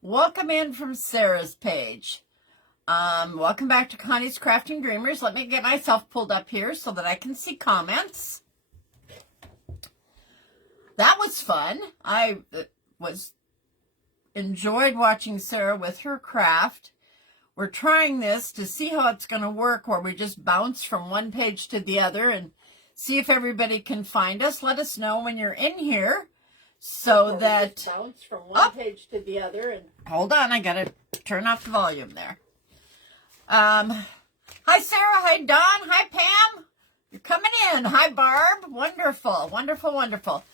Welcome in from Sarah's page. Welcome back to Connie's Crafting Dreamers. Let me get myself pulled up here so that I can see comments. That was fun. I enjoyed watching Sarah with her craft. We're trying this to see how it's going to work, where we just bounce from one page to the other and see if everybody can find us. Let us know when you're in here. So that bounce from one page to the other. And hold on, I gotta turn off the volume there. Hi Sarah, hi Don, hi Pam. You're coming in. Hi Barb. Wonderful, wonderful, wonderful.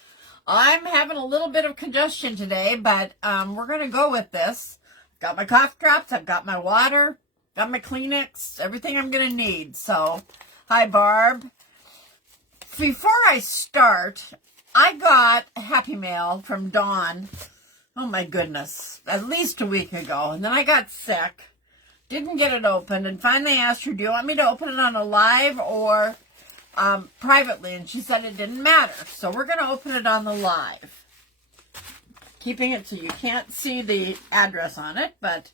I'm having a little bit of congestion today, but we're gonna go with this. Got my cough drops, I've got my water, got my Kleenex, everything I'm gonna need. So, hi Barb. Before I start, I got a Happy Mail from Dawn, oh my goodness, at least a week ago. And then I got sick, didn't get it opened, and finally asked her, do you want me to open it on a live or privately? And she said it didn't matter. So we're going to open it on the live. Keeping it so you can't see the address on it, but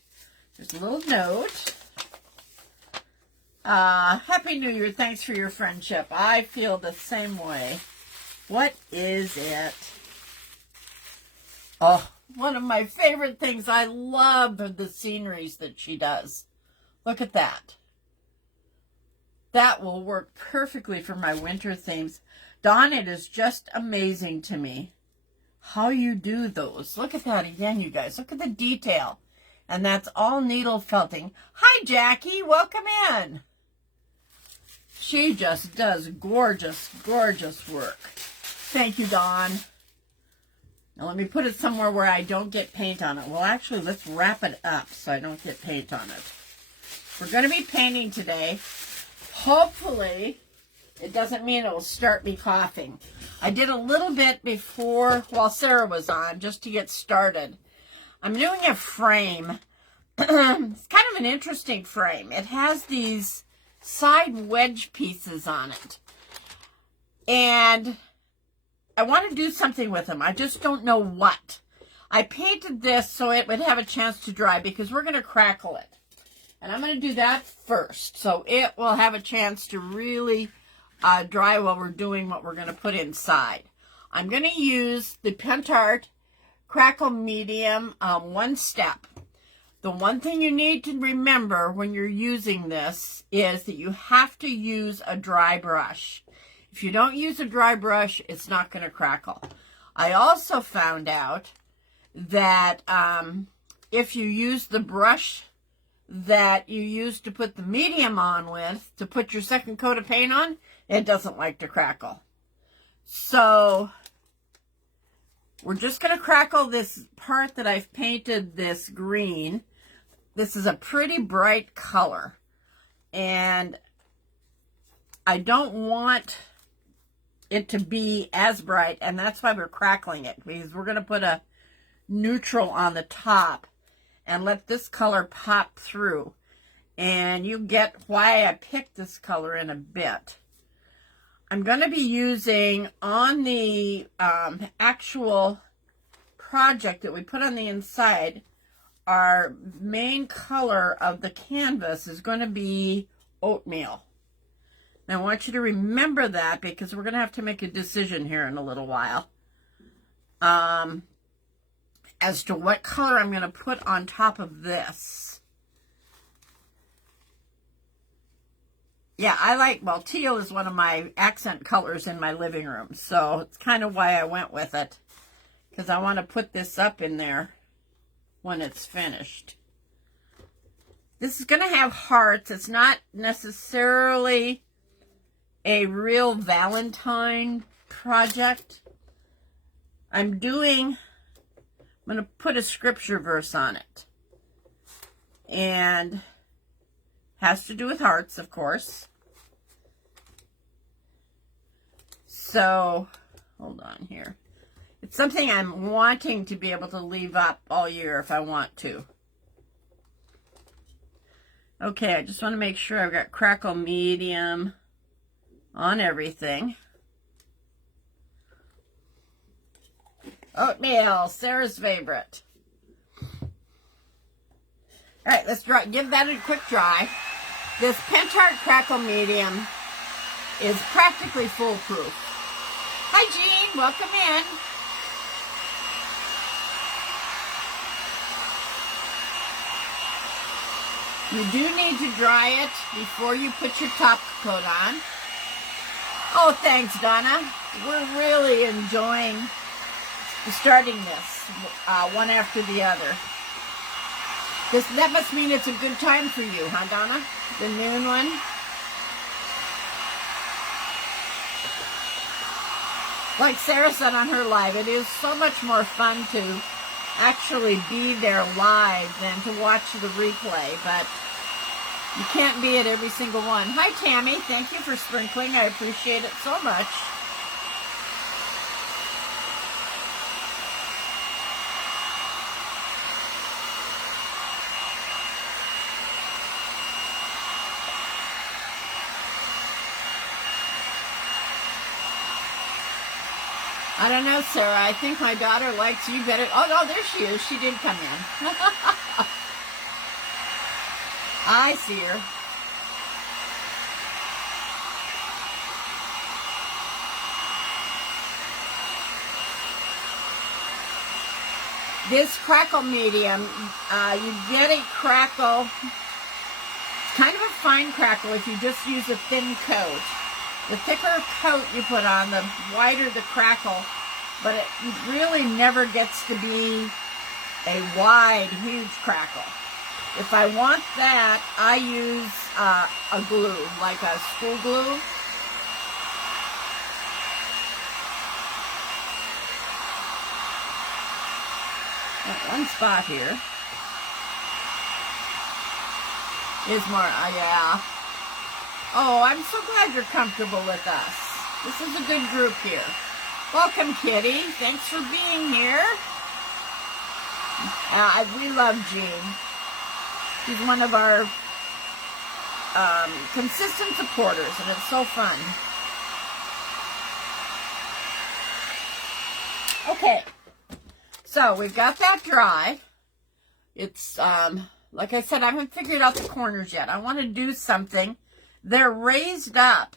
there's a little note. Happy New Year, thanks for your friendship. I feel the same way. What is it? Oh, one of my favorite things. I love the sceneries that she does. Look at that. That will work perfectly for my winter themes. Dawn, it is just amazing to me how you do those. Look at that again, you guys. Look at the detail. And that's all needle felting. Hi, Jackie. Welcome in. She just does gorgeous, gorgeous work. Thank you, Dawn. Now let me put it somewhere where I don't get paint on it. Well, actually, let's wrap it up so I don't get paint on it. We're going to be painting today. Hopefully, it doesn't mean it will start me coughing. I did a little bit before while Sarah was on just to get started. I'm doing a frame. It's kind of an interesting frame. It has these side wedge pieces on it. And I want to do something with them. I just don't know what. I painted this so it would have a chance to dry because we're going to crackle it. And I'm going to do that first. So it will have a chance to really dry while we're doing what we're going to put inside. I'm going to use the Pentart Crackle Medium one step. The one thing you need to remember when you're using this is that you have to use a dry brush. If you don't use a dry brush, it's not going to crackle. I also found out that if you use the brush that you use to put the medium on with, to put your second coat of paint on, it doesn't like to crackle. So we're just going to crackle this part that I've painted this green. This is a pretty bright color. And I don't want it to be as bright, and that's why we're crackling it, because we're going to put a neutral on the top and let this color pop through. And you get why I picked this color in a bit. I'm going to be using on the actual project that we put on the inside, our main color of the canvas is going to be oatmeal. I want you to remember that because we're going to have to make a decision here in a little while as to what color I'm going to put on top of this. Yeah, I like, well, teal is one of my accent colors in my living room, so it's kind of why I went with it, because I want to put this up in there when it's finished. This is going to have hearts. It's not necessarily a real Valentine project. I'm going to put a scripture verse on it. And has to do with hearts, of course. So, hold on here. It's something I'm wanting to be able to leave up all year if I want to. Okay, I just want to make sure I've got Crackle Medium on everything. Oatmeal, Sarah's favorite. All right, let's dry. Give that a quick dry. This Pentart Crackle Medium is practically foolproof. Hi, Jean. Welcome in. You do need to dry it before you put your top coat on. Oh, thanks, Donna. We're really enjoying starting this one after the other. That must mean it's a good time for you, huh, Donna? The noon one? Like Sarah said on her live, it is so much more fun to actually be there live than to watch the replay, but you can't be at every single one. Hi, Tammy. Thank you for sprinkling. I appreciate it so much. I don't know, Sarah. I think my daughter likes you better. Oh, no, there she is. She did come in. I see her. This crackle medium, you get a crackle. It's kind of a fine crackle if you just use a thin coat. The thicker coat you put on, the wider the crackle, but it really never gets to be a wide, huge crackle. If I want that, I use a glue, like a school glue. Got one spot here. Is more, yeah. Oh, I'm so glad you're comfortable with us. This is a good group here. Welcome, Kitty. Thanks for being here. We love Jean. She's one of our consistent supporters, and it's so fun. Okay, so we've got that dry. It's, like I said, I haven't figured out the corners yet. I want to do something. They're raised up.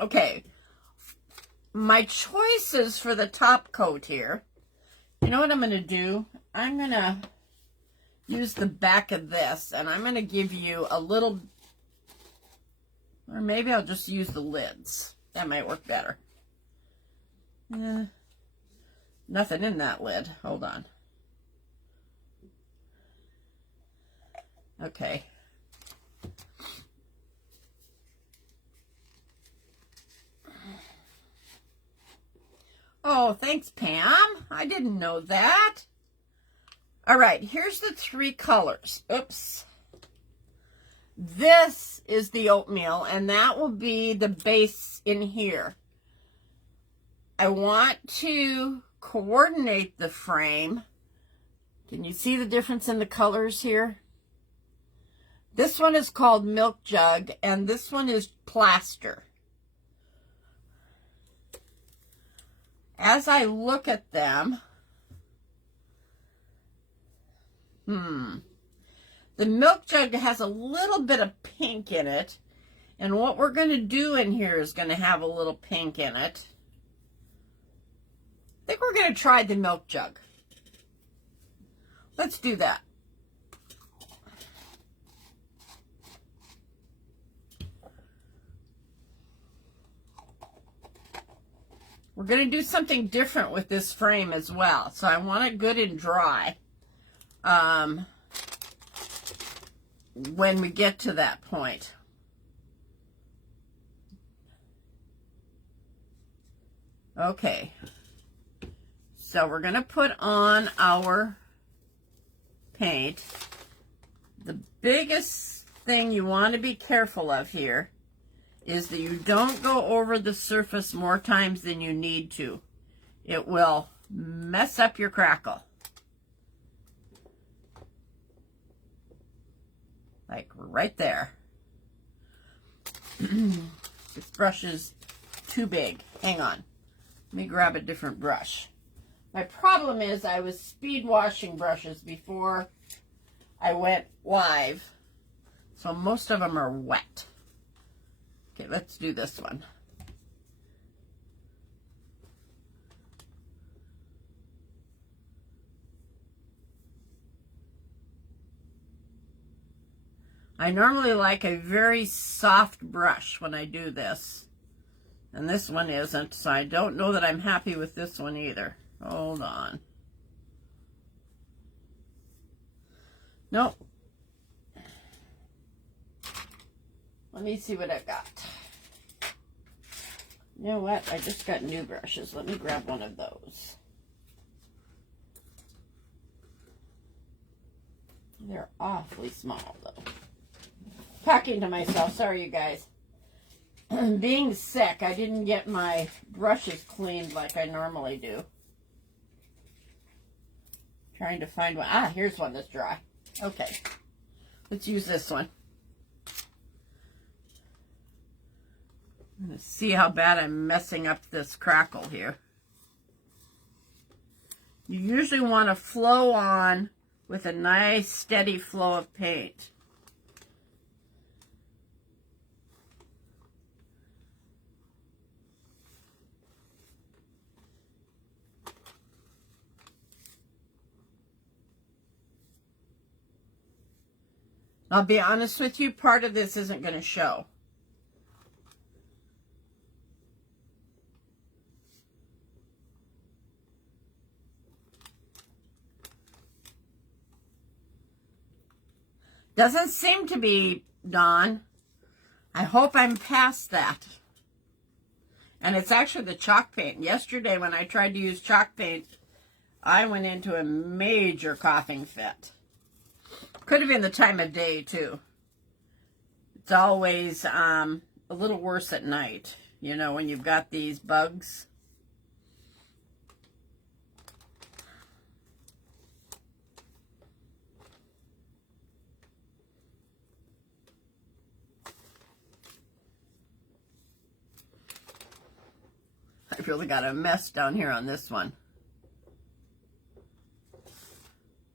Okay. My choices for the top coat here. You know what I'm going to do? I'm going to use the back of this, and I'm going to give you a little, or maybe I'll just use the lids. That might work better. Nothing in that lid. Hold on. Okay. Oh, thanks, Pam. I didn't know that. All right, here's the 3 colors. Oops. This is the oatmeal, and that will be the base in here. I want to coordinate the frame. Can you see the difference in the colors here? This one is called Milk Jug, and this one is Plaster. As I look at them, the Milk Jug has a little bit of pink in it, and what we're going to do in here is going to have a little pink in it. I think we're going to try the Milk Jug. Let's do that. We're going to do something different with this frame as well. So I want it good and dry when we get to that point. Okay. So we're going to put on our paint. The biggest thing you want to be careful of here is that you don't go over the surface more times than you need to. It will mess up your crackle. Like right there. This brush is too big. Hang on. Let me grab a different brush. My problem is I was speed washing brushes before I went live. So most of them are wet. Okay, let's do this one. I normally like a very soft brush when I do this. And this one isn't, so I don't know that I'm happy with this one either. Hold on. Nope. Let me see what I've got. You know what? I just got new brushes. Let me grab one of those. They're awfully small, though. Talking to myself. Sorry, you guys. Being sick, I didn't get my brushes cleaned like I normally do. Trying to find one. Ah, here's one that's dry. Okay. Let's use this one. Let's see how bad I'm messing up this crackle here. You usually want to flow on with a nice steady flow of paint. I'll be honest with you, part of this isn't going to show. Doesn't seem to be, Dawn. I hope I'm past that. And it's actually the chalk paint. Yesterday when I tried to use chalk paint, I went into a major coughing fit. Could have been the time of day, too. It's always a little worse at night, you know, when you've got these bugs. I've really got a mess down here on this one.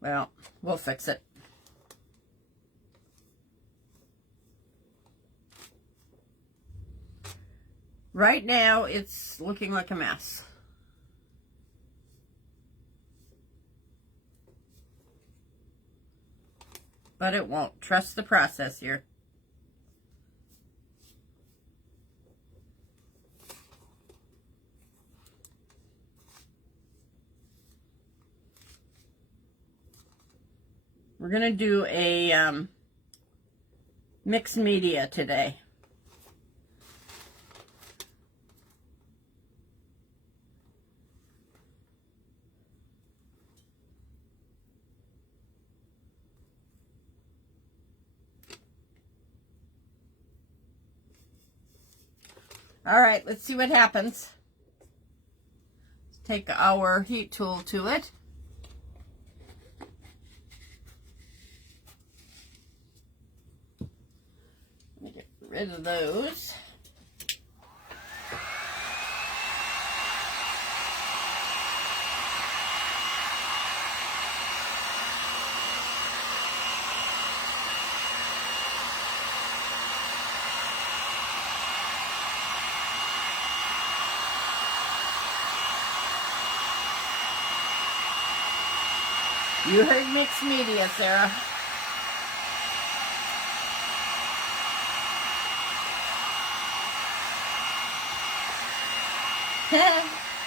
Well, we'll fix it. Right now, it's looking like a mess. But it won't. Trust the process here. We're going to do a mixed media today. All right, let's see what happens. Let's take our heat tool to it. Let me get rid of those. You heard mixed media, Sarah.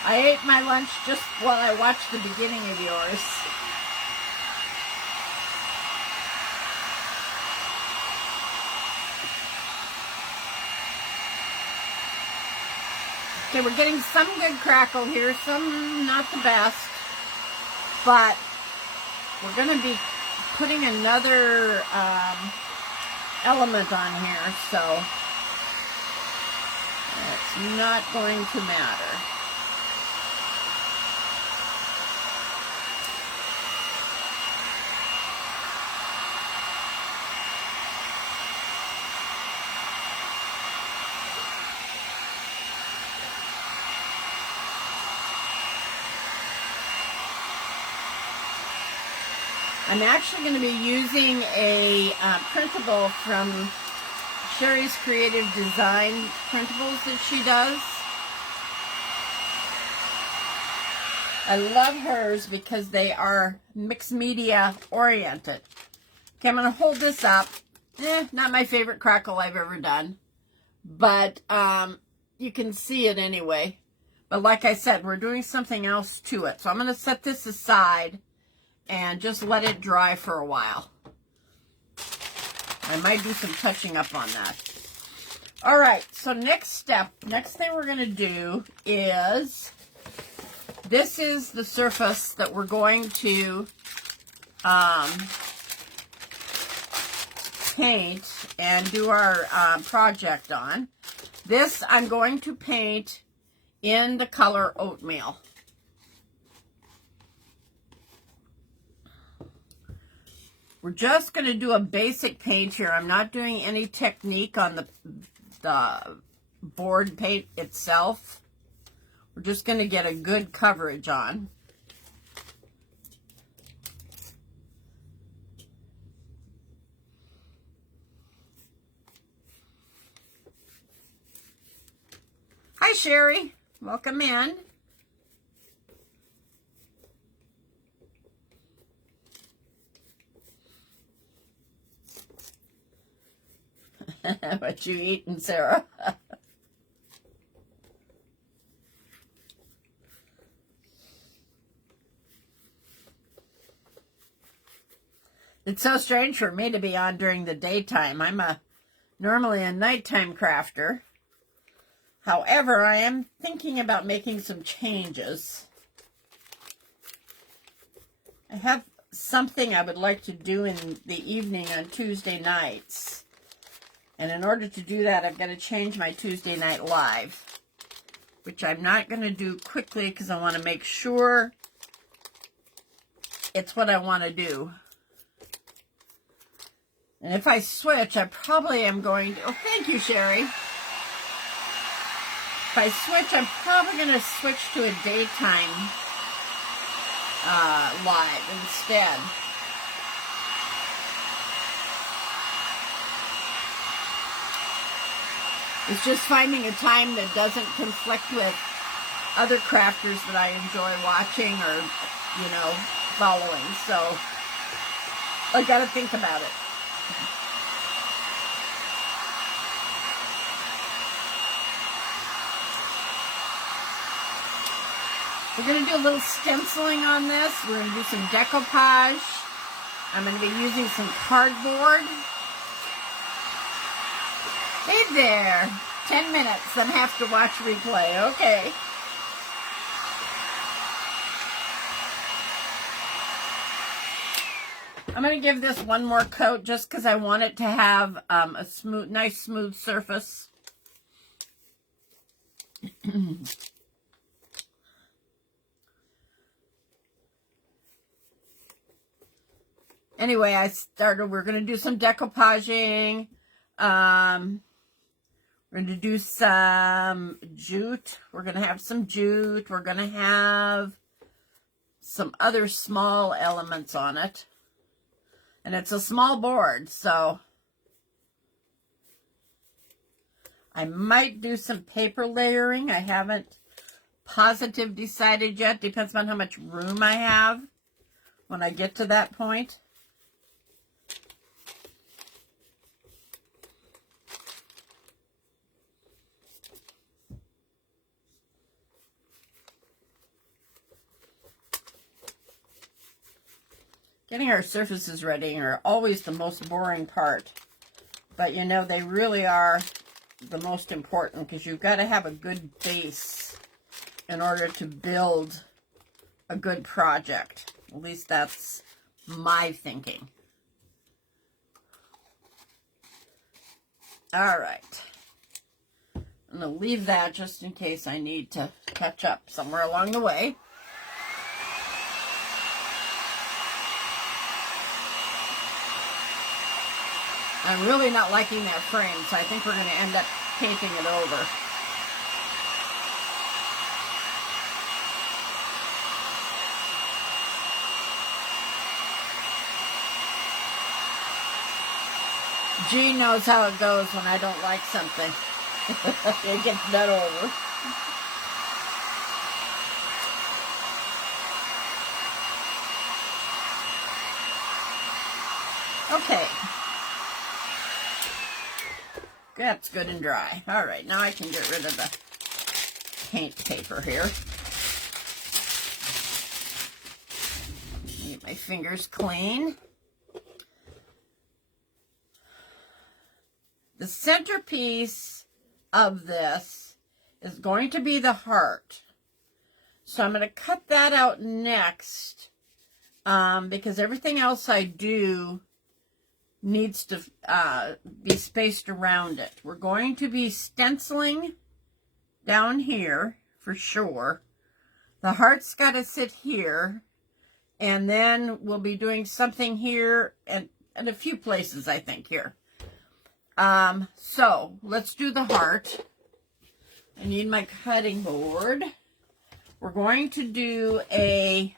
I ate my lunch just while I watched the beginning of yours. Okay, we're getting some good crackle here, some not the best, but we're going to be putting another element on here, so it's not going to matter. I'm actually going to be using a printable from Sherry's Creative Design printables that she does. I love hers because they are mixed media oriented. Okay, I'm going to hold this up. Not my favorite crackle I've ever done, but you can see it anyway. But like I said, we're doing something else to it. So I'm going to set this aside and just let it dry for a while. I might do some touching up on that. All right, so next thing we're going to do is, this is the surface that we're going to paint and do our project on. This I'm going to paint in the color Oatmeal. We're just going to do a basic paint here. I'm not doing any technique on the board paint itself. We're just going to get a good coverage on. Hi, Sherry. Welcome in. What you eating, Sarah? It's so strange for me to be on during the daytime. I'm normally a nighttime crafter. However, I am thinking about making some changes. I have something I would like to do in the evening on Tuesday nights. And in order to do that, I've got to change my Tuesday night live, which I'm not going to do quickly because I want to make sure it's what I want to do. And if I switch, I probably am going to... Oh, thank you, Sherry. If I switch, I'm probably going to switch to a daytime live instead. It's just finding a time that doesn't conflict with other crafters that I enjoy watching or, you know, following. So I got to think about it. We're going to do a little stenciling on this. We're going to do some decoupage. I'm going to be using some cardboard. Hey there. 10 minutes. Then have to watch replay. Okay. I'm going to give this one more coat just because I want it to have a nice smooth surface. Anyway, we're going to do some decoupaging. We're going to do some jute. We're going to have some jute. We're going to have some other small elements on it. And it's a small board, so I might do some paper layering. I haven't decided yet. Depends on how much room I have when I get to that point. Getting our surfaces ready are always the most boring part. But, you know, they really are the most important because you've got to have a good base in order to build a good project. At least that's my thinking. All right. I'm going to leave that just in case I need to catch up somewhere along the way. I'm really not liking that frame, so I think we're going to end up painting it over. Jean knows how it goes when I don't like something. It gets done over. Okay. That's good and dry. All right, now I can get rid of the paint paper here. Get my fingers clean. The centerpiece of this is going to be the heart. So I'm going to cut that out next because everything else I do needs to be spaced around it. We're going to be stenciling down here for sure. The heart's got to sit here, and then we'll be doing something here and a few places, I think, here. So let's do the heart. I need my cutting board. We're going to do a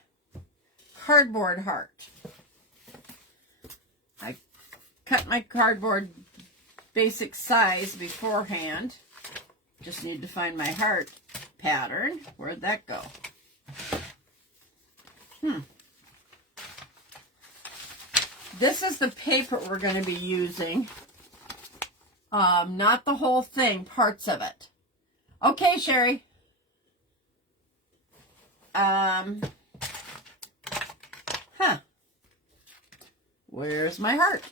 cardboard heart. I cut my cardboard basic size beforehand. Just need to find my heart pattern. Where'd that go? This is the paper we're going to be using. Not the whole thing, parts of it. Okay, Sherry. Where's my heart?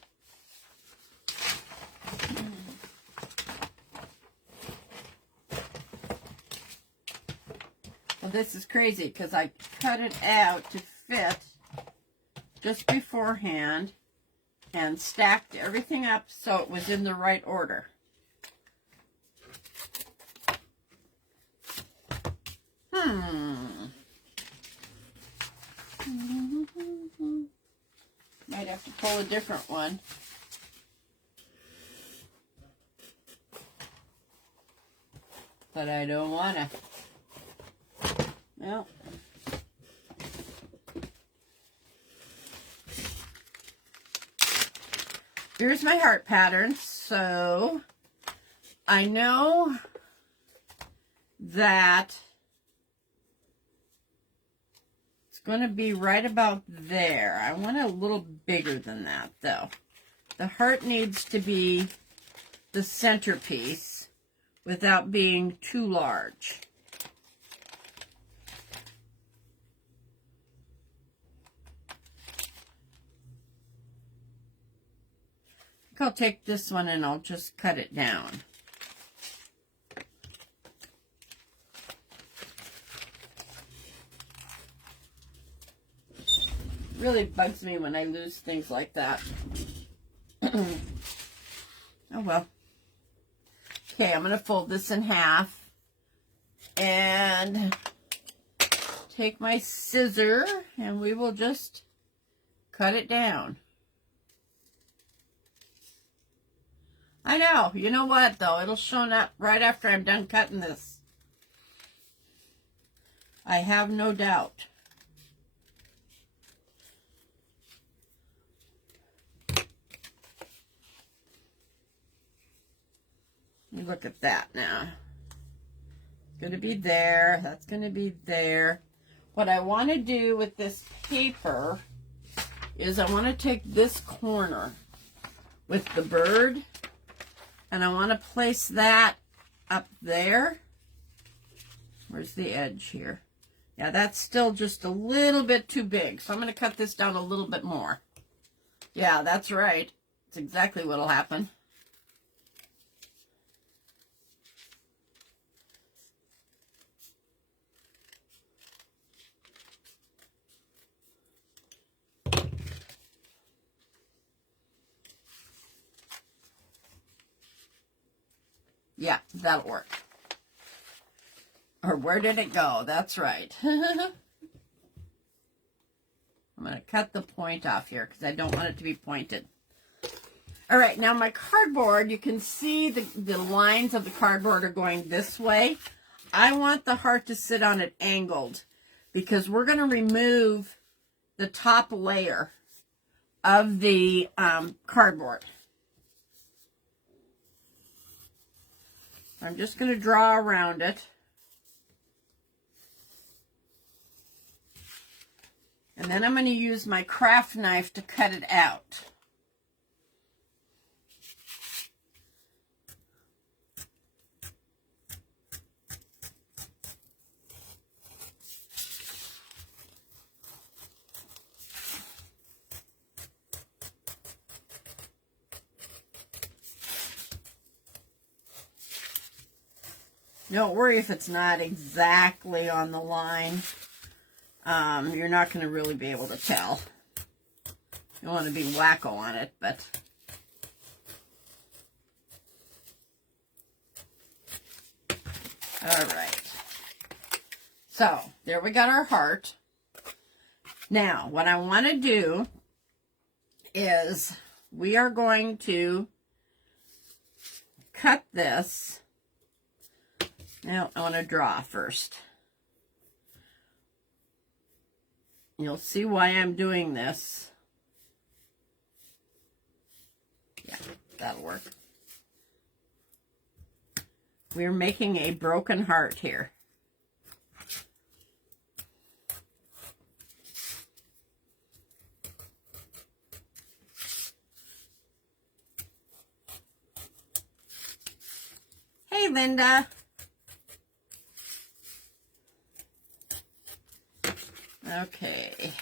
Well, this is crazy because I cut it out to fit just beforehand and stacked everything up so it was in the right order. Might have to pull a different one. But I don't want to. Well. Here's my heart pattern. So I know that it's going to be right about there. I want it a little bigger than that, though. The heart needs to be the centerpiece without being too large. I'll take this one and I'll just cut it down. Really bugs me when I lose things like that. Oh well. Okay, I'm going to fold this in half and take my scissor and we will just cut it down. I know. You know what, though? It'll show up right after I'm done cutting this. I have no doubt. Look at that now. It's going to be there. That's going to be there. What I want to do with this paper is I want to take this corner with the bird and I want to place that up there. Where's the edge here? Yeah, that's still just a little bit too big. So I'm going to cut this down a little bit more. Yeah, that's right. That's exactly what will happen. Yeah, that'll work. Or where did it go? That's right. I'm going to cut the point off here because I don't want it to be pointed. All right, now my cardboard, you can see the lines of the cardboard are going this way. I want the heart to sit on it angled because we're going to remove the top layer of the cardboard. I'm just going to draw around it. And then I'm going to use my craft knife to cut it out. Don't worry if it's not exactly on the line. You're not going to really be able to tell. You don't want to be wacko on it, but... All right. So, there we got our heart. Now, what I want to do is we are going to cut this. Now, I want to draw first. You'll see why I'm doing this. Yeah, that'll work. We're making a broken heart here. Hey, Linda. Okay.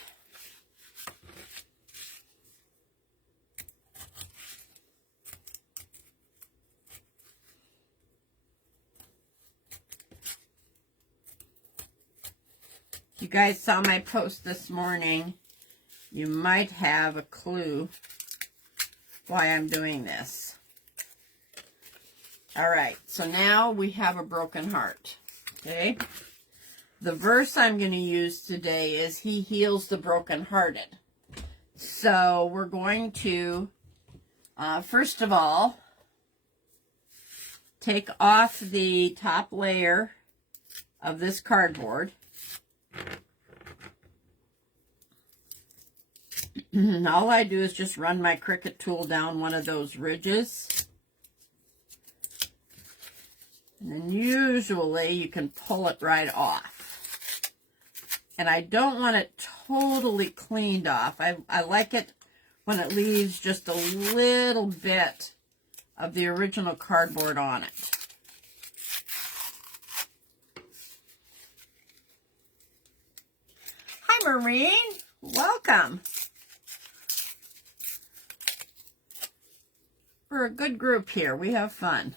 You guys saw my post this morning. You might have a clue why I'm doing this. All right, so now we have a broken heart. Okay. The verse I'm going to use today is He heals the brokenhearted. So we're going to, first of all, take off the top layer of this cardboard. All I do is just run my Cricut tool down one of those ridges. And then usually you can pull it right off. And I don't want it totally cleaned off. I like it when it leaves just a little bit of the original cardboard on it. Hi, Maureen. Welcome. We're a good group here. We have fun.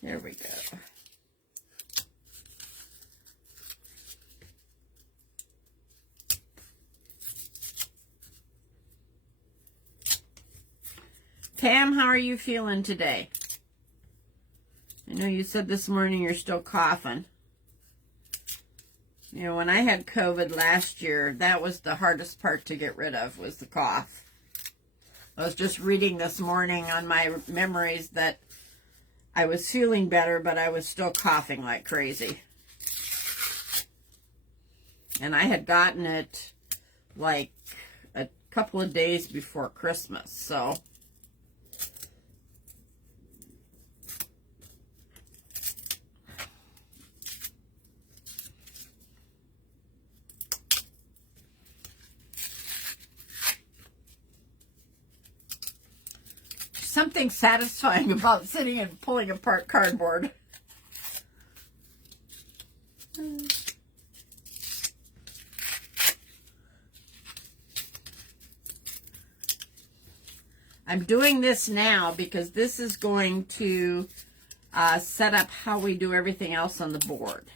Here we go. Pam, how are you feeling today? I know you said this morning you're still coughing. You know, when I had COVID last year, that was the hardest part to get rid of, was the cough. I was just reading this morning on my memories that I was feeling better, but I was still coughing like crazy. And I had gotten it like a couple of days before Christmas, so... Something satisfying about sitting and pulling apart cardboard. I'm doing this now because this is going to set up how we do everything else on the board.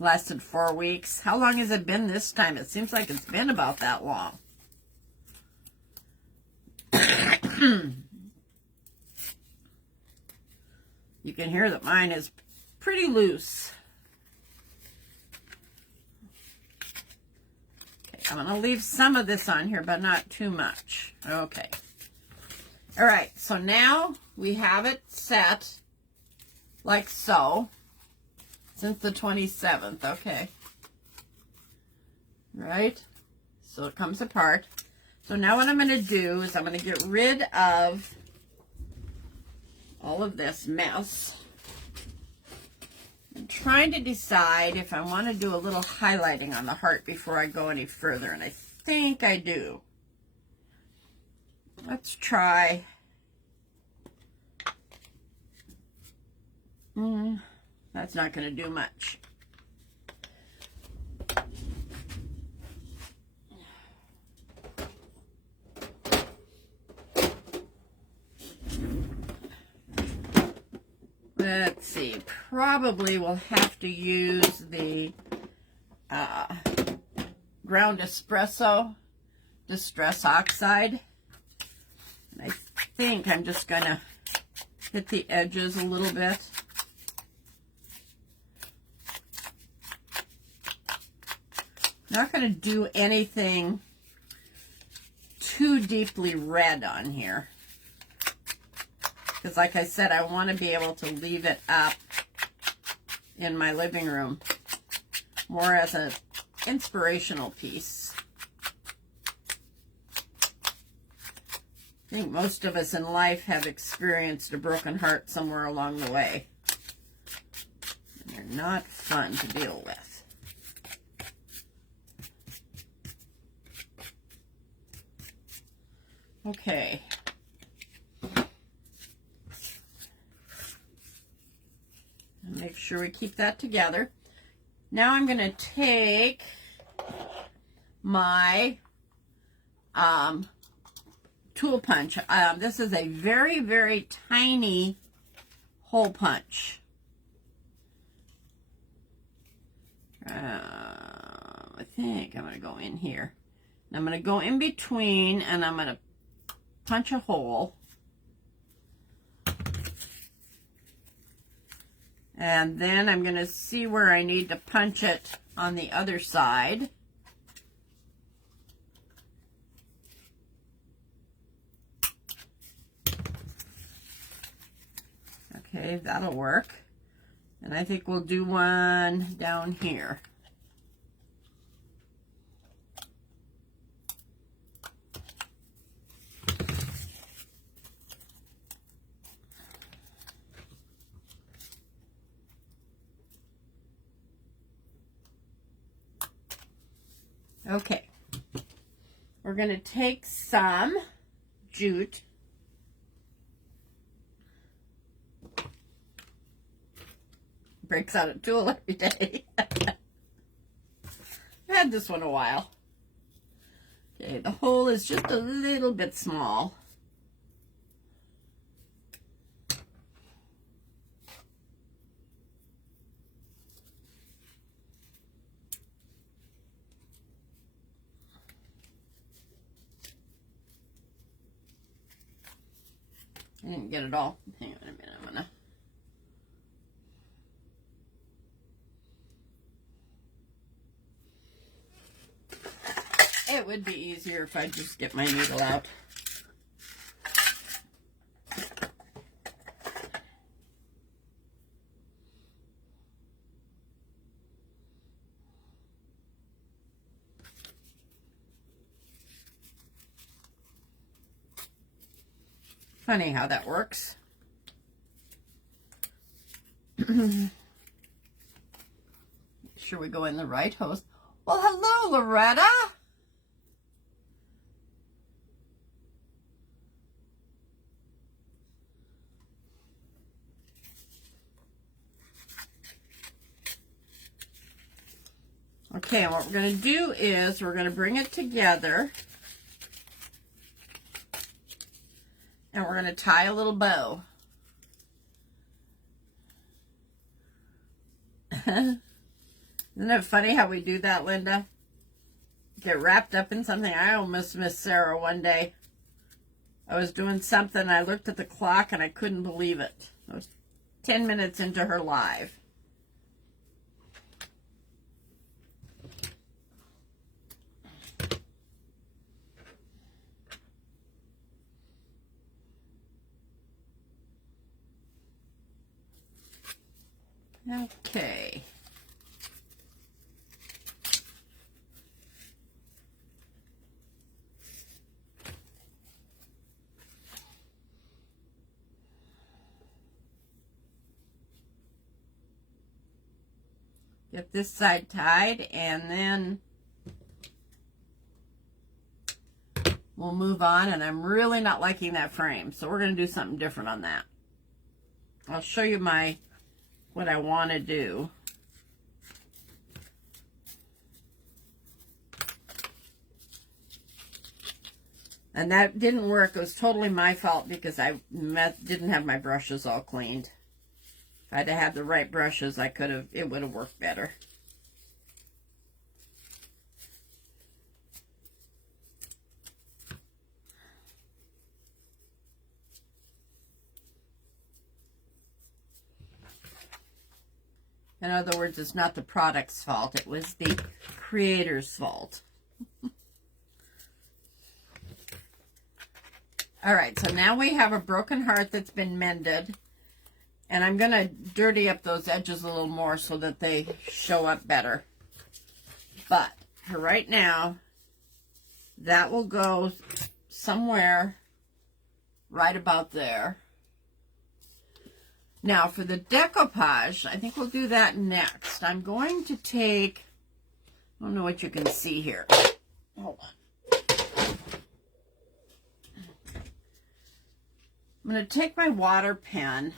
Lasted 4 weeks. How long has it been this time? It seems like it's been about that long. You can hear that mine is pretty loose. Okay, I'm going to leave some of this on here, but not too much. Okay. All right, so now we have it set like so. Since the 27th, okay. Right? So it comes apart. So now what I'm going to do is I'm going to get rid of all of this mess. I'm trying to decide if I want to do a little highlighting on the heart before I go any further, and I think I do. Let's try. That's not going to do much. Let's see, probably we'll have to use the ground espresso distress oxide. And I think I'm just going to hit the edges a little bit. Not going to do anything too deeply red on here. Because like I said, I want to be able to leave it up in my living room more as an inspirational piece. I think most of us in life have experienced a broken heart somewhere along the way. And they're not fun to deal with. Okay. Make sure we keep that together. Now I'm going to take my tool punch. This is a very, very tiny hole punch. I think I'm going to go in here. And I'm going to go in between and I'm going to punch a hole. And then I'm going to see where I need to punch it on the other side. Okay, that'll work. And I think we'll do one down here. Okay, we're going to take some jute. Breaks out a tool every day. I've had this one a while. Okay, the hole is just a little bit small. I didn't get it all. Hang on a minute, I'm gonna. It would be easier if I just get my needle out. Funny how that works. Make sure we go in the right hose. Well, hello, Loretta. Okay, and what we're going to do is we're going to bring it together. And we're going to tie a little bow. Isn't it funny how we do that, Linda? Get wrapped up in something. I almost missed Sarah one day. I was doing something. I looked at the clock and I couldn't believe it. I was 10 minutes into her live. Okay. Get this side tied, and then we'll move on. And I'm really not liking that frame, so we're going to do something different on that. I'll show you what I want to do. And that didn't work. It was totally my fault because I didn't have my brushes all cleaned. If I'd have had the right brushes, it would have worked better. In other words, it's not the product's fault. It was the creator's fault. All right, so now we have a broken heart that's been mended. And I'm going to dirty up those edges a little more so that they show up better. But for right now, that will go somewhere right about there. Now for the decoupage, I think we'll do that next. I'm going to take, I don't know what you can see here. Hold on. I'm going to take my water pen,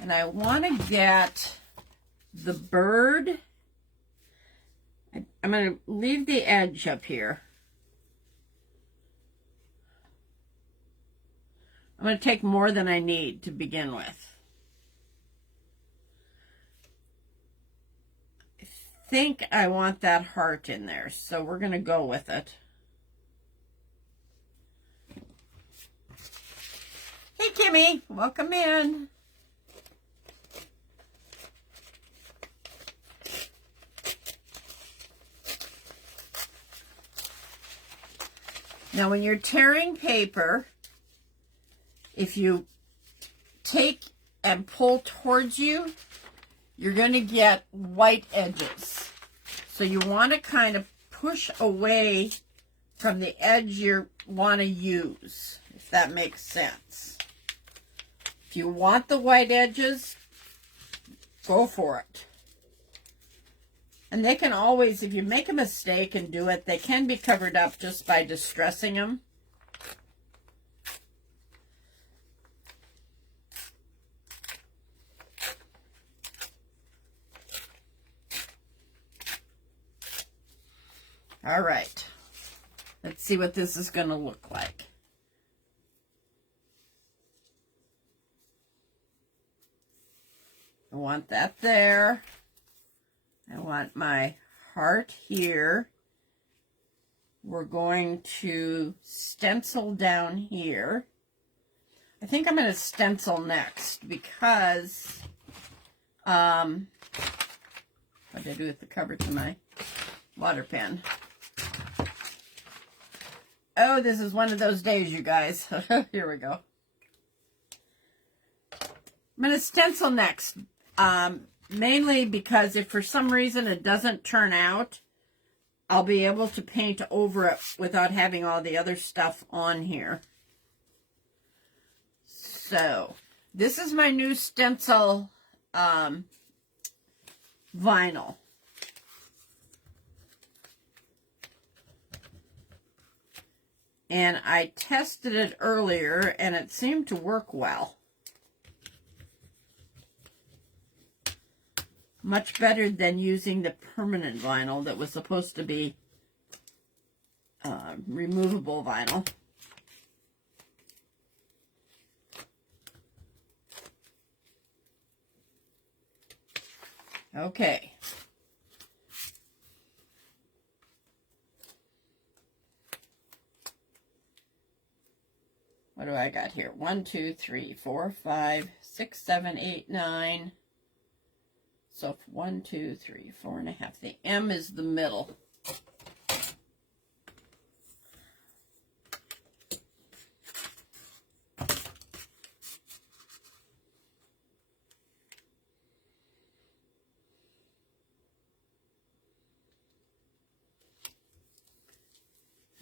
and I want to get the bird. I'm going to leave the edge up here. I'm going to take more than I need to begin with. I think I want that heart in there, so we're going to go with it. Hey, Kimmy, welcome in. Now, when you're tearing paper, if you take and pull towards you, you're going to get white edges. So you want to kind of push away from the edge you want to use, if that makes sense. If you want the white edges, go for it. And they can always, if you make a mistake and do it, they can be covered up just by distressing them. All right. Let's see what this is going to look like. I want that there. I want my heart here. We're going to stencil down here. I think I'm going to stencil next because, what did I do with the cover to my water pen? Oh, this is one of those days, you guys. Here we go. I'm going to stencil next. Mainly because if for some reason it doesn't turn out, I'll be able to paint over it without having all the other stuff on here. So, this is my new stencil vinyl. And I tested it earlier and it seemed to work well. Much better than using the permanent vinyl that was supposed to be removable vinyl. Okay. What do I got here? 1, 2, 3, 4, 5, 6, 7, 8, 9. So 1, 2, 3, 4.5. The M is the middle.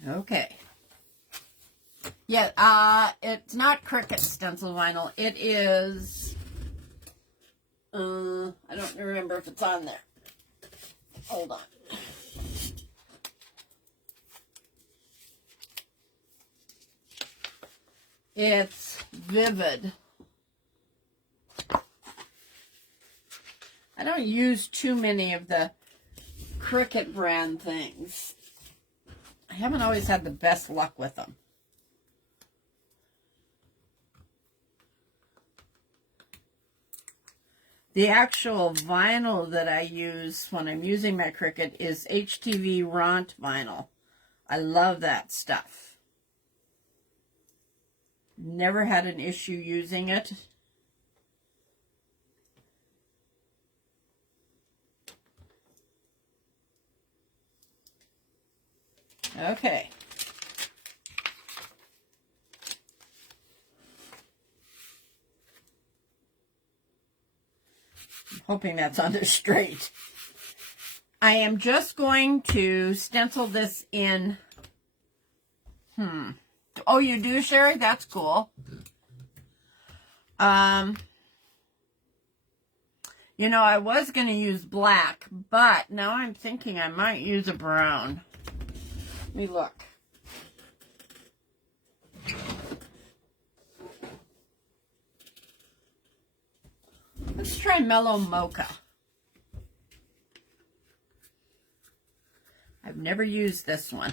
Okay. Yeah, it's not Cricut stencil vinyl. It is I don't remember if it's on there. Hold on. It's Vivid. I don't use too many of the Cricut brand things. I haven't always had the best luck with them. The actual vinyl that I use when I'm using my Cricut is HTV Ront vinyl. I love that stuff. Never had an issue using it. Okay. I'm hoping that's on there straight. I am just going to stencil this in. Oh, you do, Sherry? That's cool. You know, I was going to use black, but now I'm thinking I might use a brown. Let me look. Let's try Mellow Mocha. I've never used this one.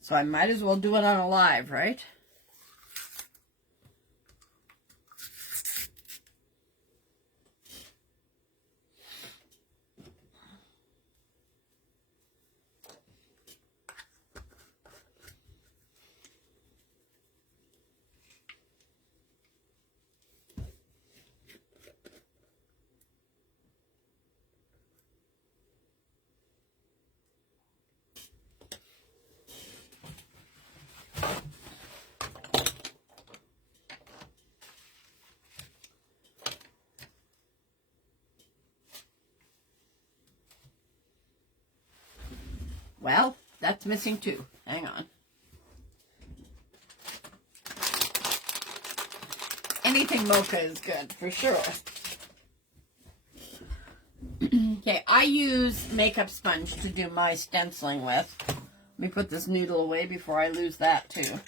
So I might as well do it on a live, right? Well, that's missing too. Hang on. Anything mocha is good, for sure. Okay, I use makeup sponge to do my stenciling with. Let me put this noodle away before I lose that too.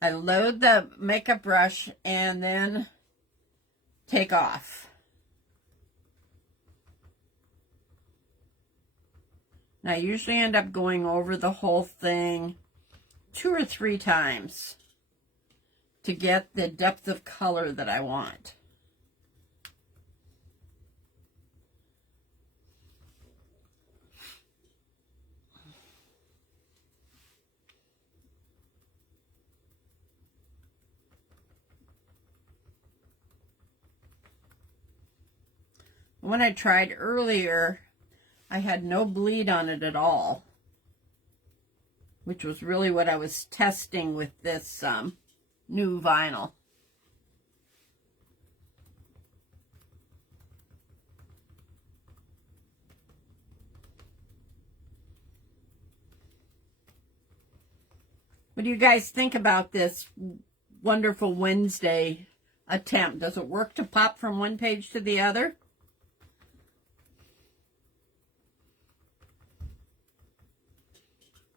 I load the makeup brush and then take off. Now, I usually end up going over the whole thing 2 or 3 times to get the depth of color that I want. When I tried earlier, I had no bleed on it at all, which was really what I was testing with this new vinyl. What do you guys think about this wonderful Wednesday attempt? Does it work to pop from one page to the other?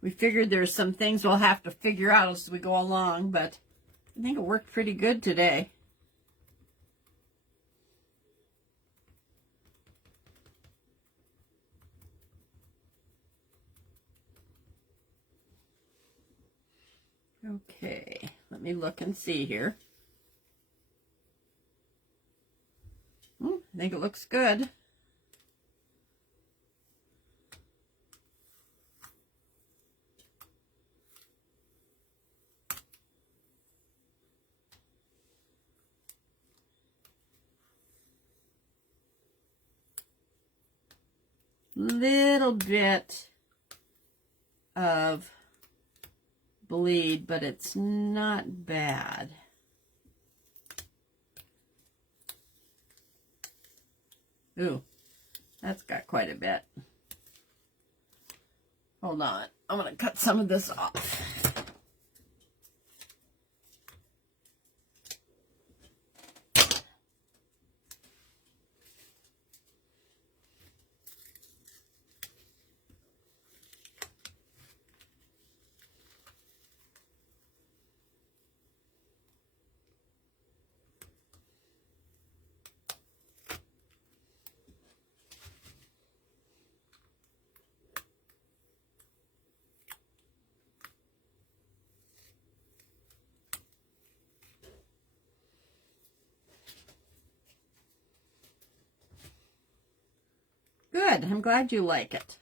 We figured there's some things we'll have to figure out as we go along, but I think it worked pretty good today. Okay, let me look and see here. I think it looks good. Little bit of bleed, but it's not bad. Ooh, that's got quite a bit. Hold on, I'm going to cut some of this off. Good. I'm glad you like it.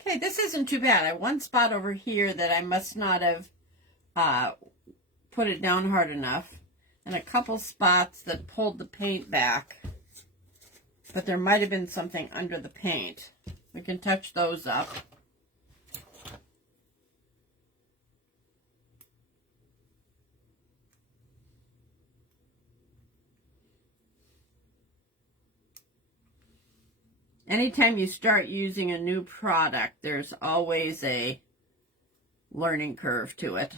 Okay, this isn't too bad. I have one spot over here that I must not have put it down hard enough, and a couple spots that pulled the paint back, but there might have been something under the paint. We can touch those up. Anytime you start using a new product, there's always a learning curve to it.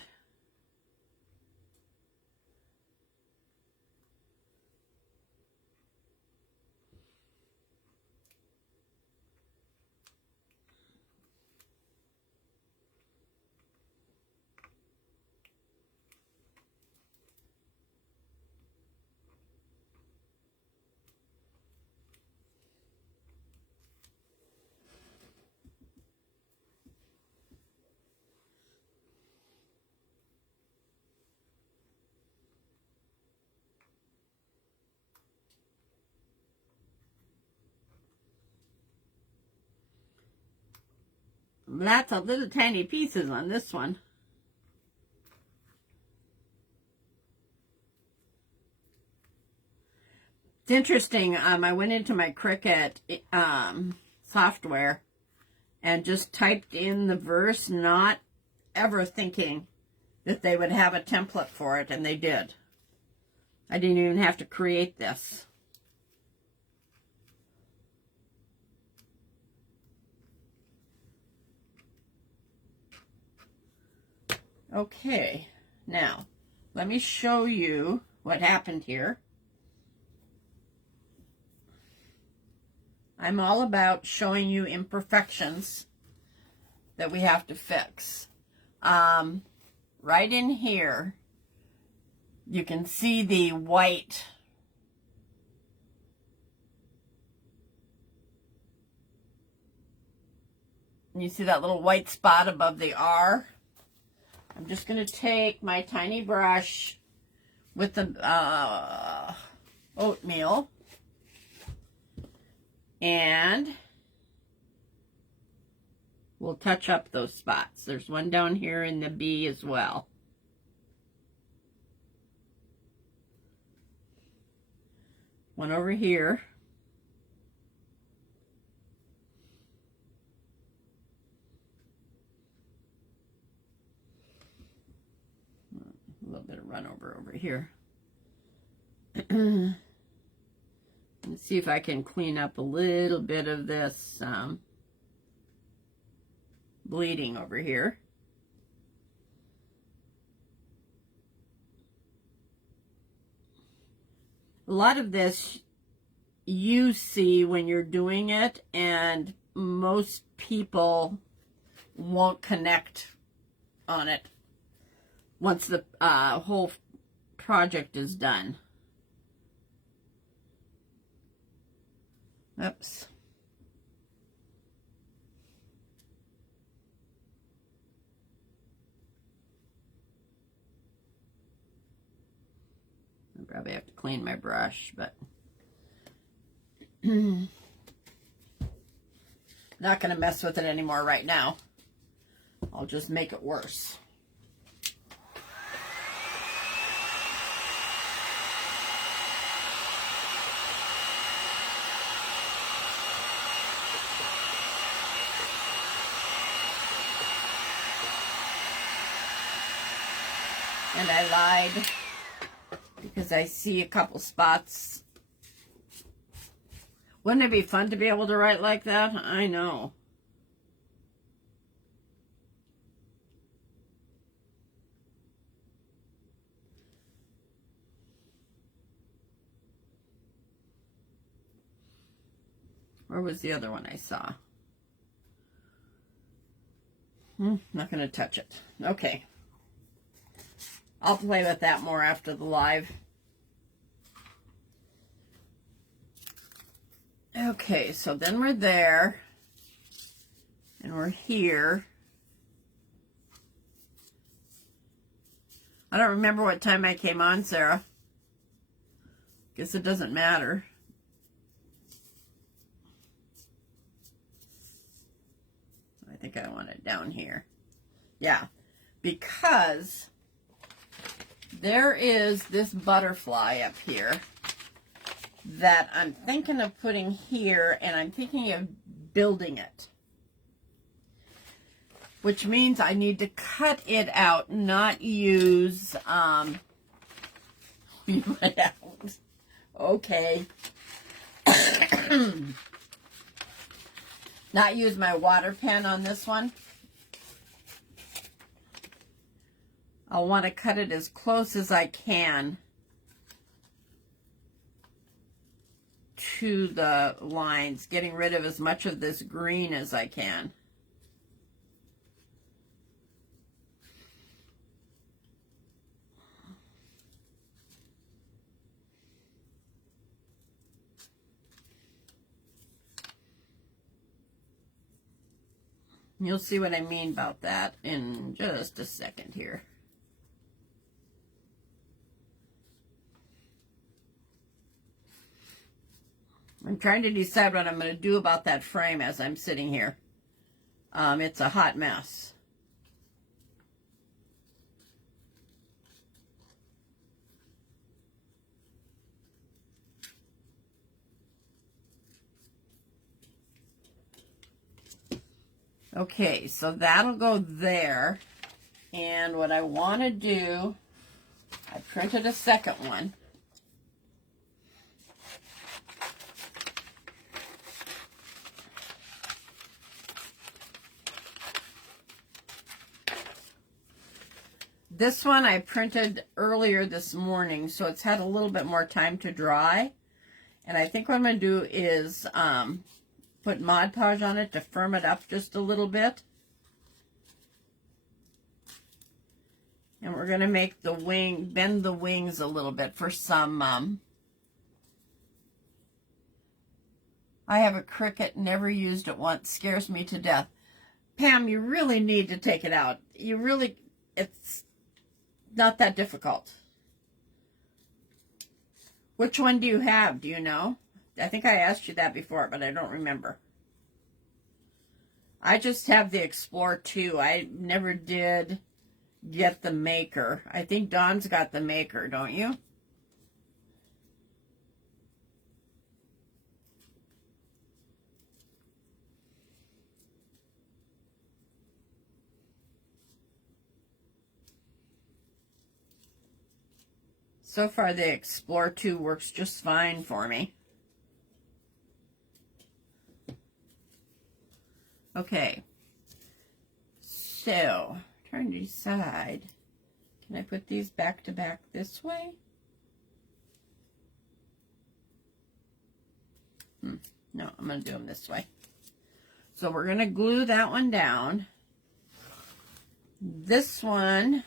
Lots of little tiny pieces on this one. It's interesting. I went into my Cricut software and just typed in the verse, not ever thinking that they would have a template for it, and they did. I didn't even have to create this. Okay, now let me show you what happened here. I'm all about showing you imperfections that we have to fix. Right in here, you can see the white. You see that little white spot above the R? I'm just going to take my tiny brush with the oatmeal and we'll touch up those spots. There's one down here in the B as well. One over here. A little bit of run over here. Let's see if I can clean up a little bit of this bleeding over here. A lot of this you see when you're doing it, and most people won't connect on it once the whole project is done. Oops. I probably have to clean my brush, but not going to mess with it anymore right now. I'll just make it worse. And I lied because I see a couple spots. Wouldn't it be fun to be able to write like that? I know. Where was the other one I saw? Not going to touch it. Okay. I'll play with that more after the live. Okay, so then we're there. And we're here. I don't remember what time I came on, Sarah. Guess it doesn't matter. I think I want it down here. Yeah, because there is this butterfly up here that I'm thinking of putting here, and I'm thinking of building it. Which means I need to cut it out, not use, okay. Not use my water pen on this one. I'll want to cut it as close as I can to the lines, getting rid of as much of this green as I can. You'll see what I mean about that in just a second here. I'm trying to decide what I'm going to do about that frame as I'm sitting here. It's a hot mess. Okay, so that'll go there. And what I want to do, I printed a second one. This one I printed earlier this morning, so it's had a little bit more time to dry. And I think what I'm going to do is put Mod Podge on it to firm it up just a little bit. And we're going to make the wing, bend the wings a little bit for some, I have a cricket, never used it once, scares me to death. Pam, you really need to take it out. You really, it's not that difficult. Which one do you have? Do you know? I think I asked you that before, but I don't remember. I just have the Explorer 2. I never did get the Maker. I think Dawn's got the Maker, don't you? So far, the Explorer 2 works just fine for me. Okay, so trying to decide, can I put these back to back this way? No, I'm going to do them this way. So we're going to glue that one down. This one,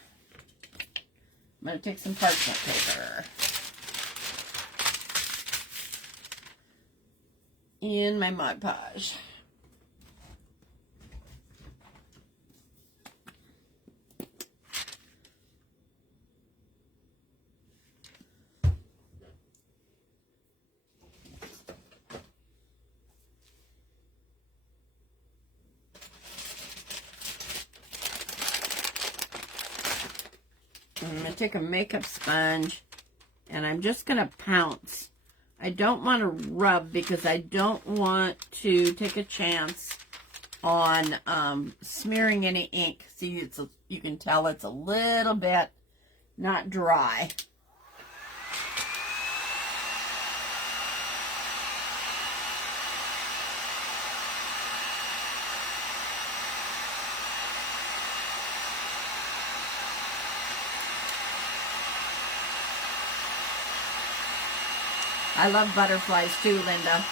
I'm going to take some parchment paper in my Mod Podge. I'm going to take a makeup sponge and I'm just going to pounce. I don't want to rub because I don't want to take a chance on smearing any ink. See, you can tell it's a little bit not dry. I love butterflies too, Linda.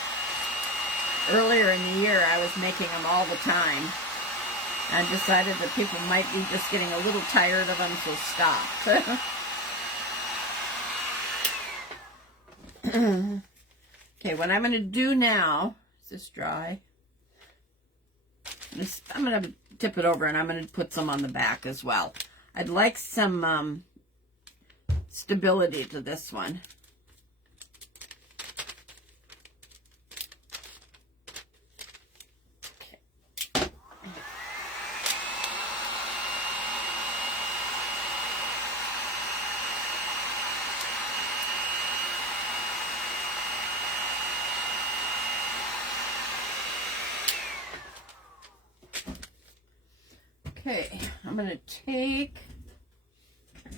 Earlier in the year, I was making them all the time. I decided that people might be just getting a little tired of them, so stop. Okay, what I'm going to do now, is this dry? I'm going to tip it over and I'm going to put some on the back as well. I'd like some stability to this one. I'm going to take,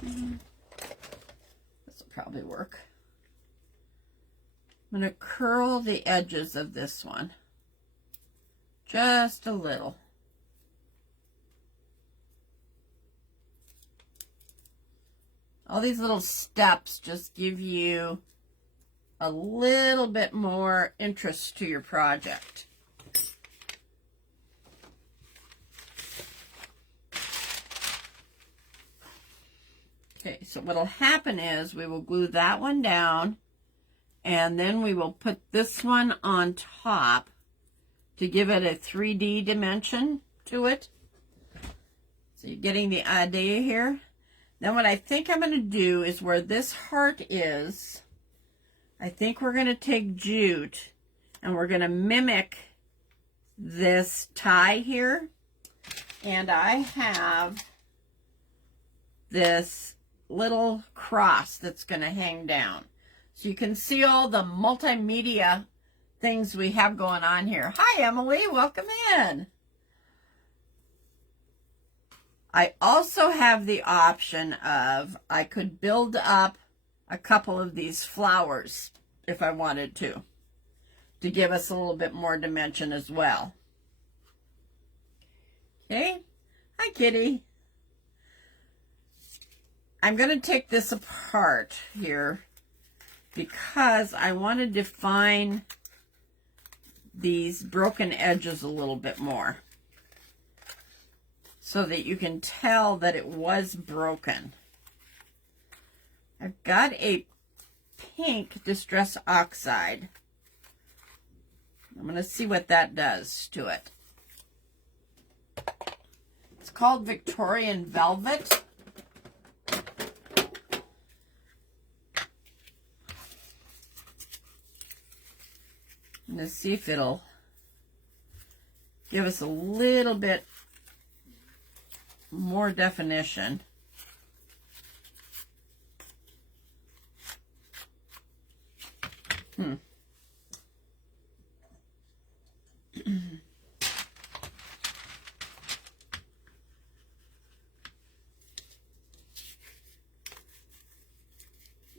this will probably work. I'm going to curl the edges of this one just a little. All these little steps just give you a little bit more interest to your project. Okay, so what'll happen is we will glue that one down, and then we will put this one on top to give it a 3D dimension to it. So you're getting the idea here. Then what I think I'm going to do is where this heart is, I think we're going to take jute and we're going to mimic this tie here. And I have this little cross that's going to hang down. So you can see all the multimedia things we have going on here. Hi, Emily. Welcome in. I also have the option of I could build up a couple of these flowers if I wanted to give us a little bit more dimension as well. Okay. Hi, Kitty. I'm going to take this apart here because I want to define these broken edges a little bit more so that you can tell that it was broken. I've got a pink Distress Oxide. I'm going to see what that does to it. It's called Victorian Velvet. I'm going to see if it'll give us a little bit more definition.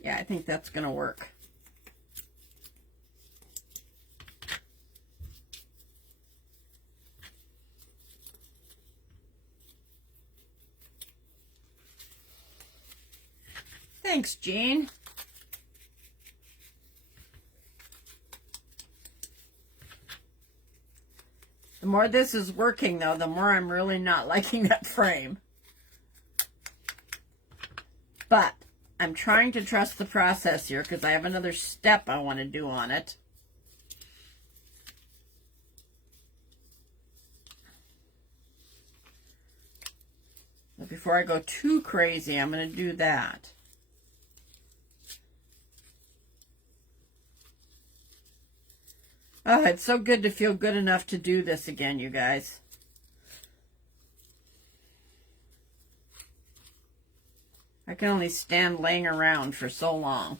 Yeah, I think that's going to work. Thanks, Jean. The more this is working, though, the more I'm really not liking that frame. But I'm trying to trust the process here because I have another step I want to do on it. But before I go too crazy, I'm going to do that. Oh, it's so good to feel good enough to do this again, you guys. I can only stand laying around for so long.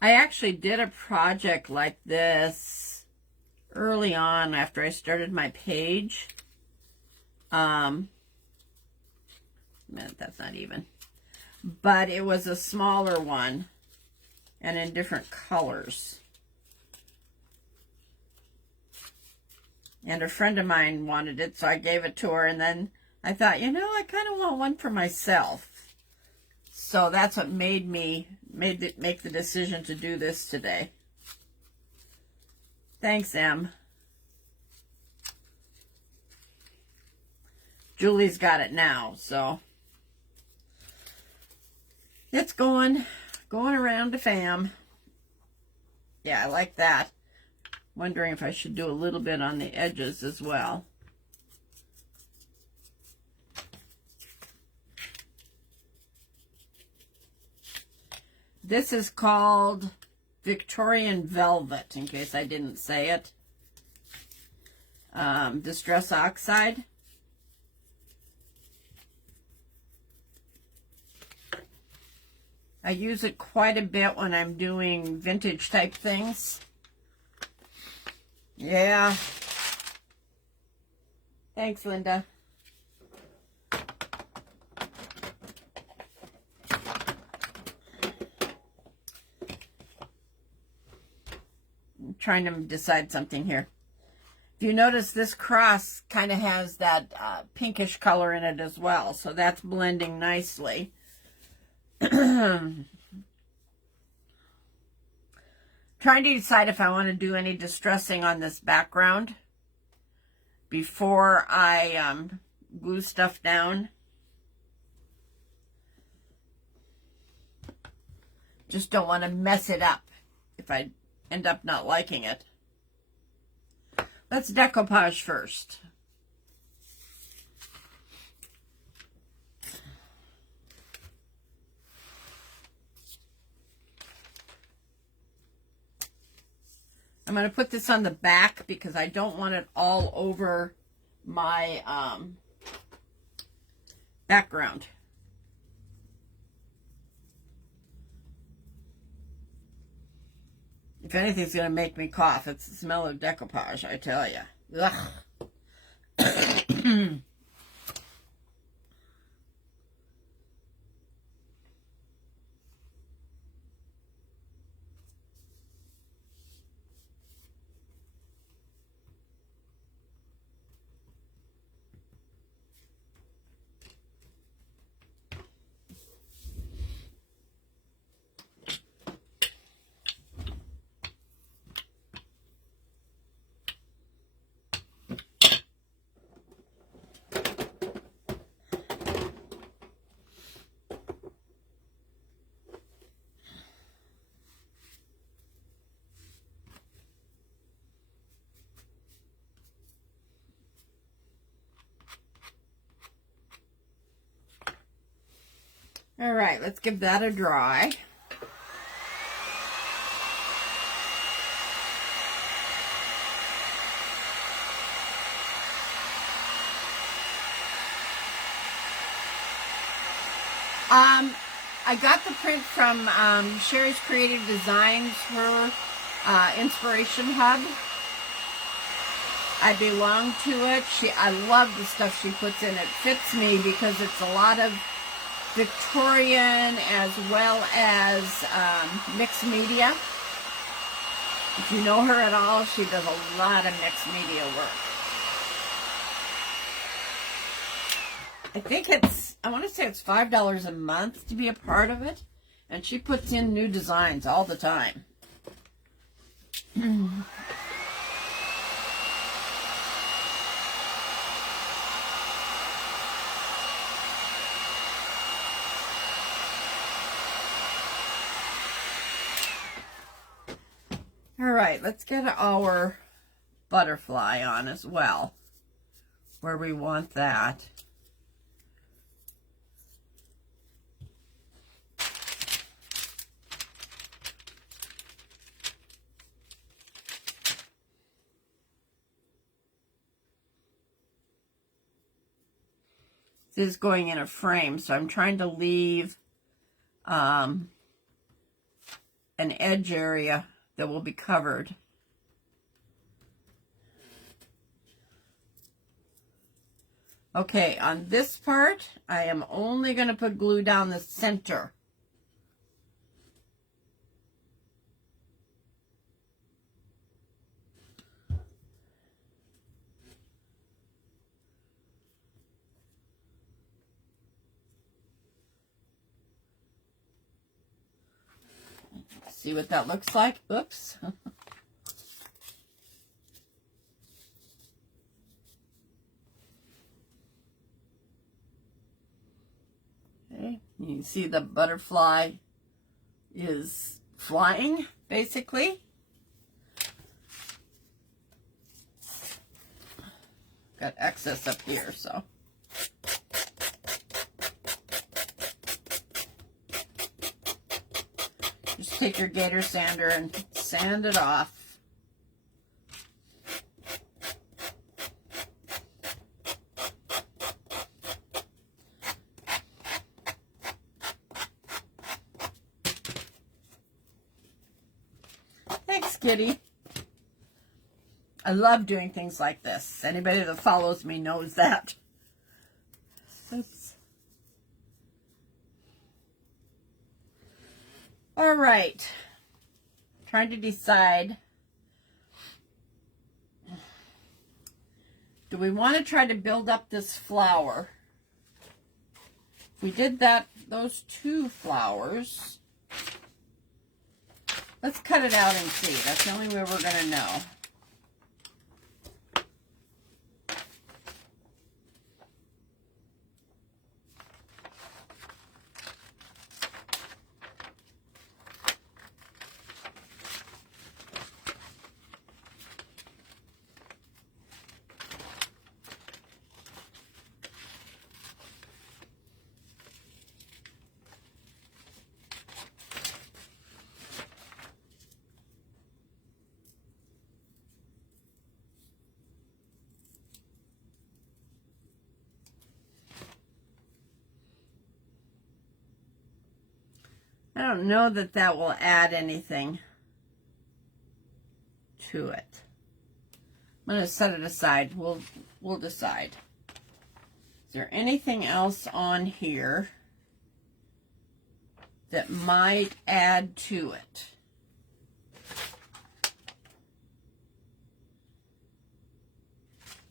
I actually did a project like this early on after I started my page. That's not even. But it was a smaller one and in different colors. And a friend of mine wanted it, so I gave it to her. And then I thought, you know, I kind of want one for myself. So that's what made me make the decision to do this today. Thanks, Em. Julie's got it now, so it's going around the fam. Yeah, I like that. Wondering if I should do a little bit on the edges as well. This is called Victorian Velvet, in case I didn't say it. Distress Oxide. I use it quite a bit when I'm doing vintage type things. Yeah. Thanks, Linda. I'm trying to decide something here. If you notice, this cross kind of has that pinkish color in it as well, so that's blending nicely. Trying to decide if I want to do any distressing on this background before I glue stuff down. Just don't want to mess it up if I end up not liking it. Let's decoupage first. I'm going to put this on the back because I don't want it all over my background. If anything's going to make me cough, it's the smell of decoupage, I tell you. Ugh. All right, let's give that a dry. I got the print from Sherry's Creative Designs, her inspiration hub. I belong to it. I love the stuff she puts in. It fits me because it's a lot of Victorian as well as mixed media. If you know her at all, she does a lot of mixed media work. I think I want to say it's $5 a month to be a part of it. And she puts in new designs all the time. All right, let's get our butterfly on as well, where we want that. This is going in a frame, so I'm trying to leave an edge area that will be covered. Okay, on this part, I am only going to put glue down the center. See what that looks like? Oops. Okay, you can see the butterfly is flying, basically. Got excess up here, so. Just take your gator sander and sand it off. Thanks, Kitty. I love doing things like this. Anybody that follows me knows that. Oops. All right. Trying to decide. Do we want to try to build up this flower? If we did that, those two flowers, let's cut it out and see. That's the only way we're going to know. I don't know that that will add anything to it. I'm going to set it aside. We'll decide. Is there anything else on here that might add to it?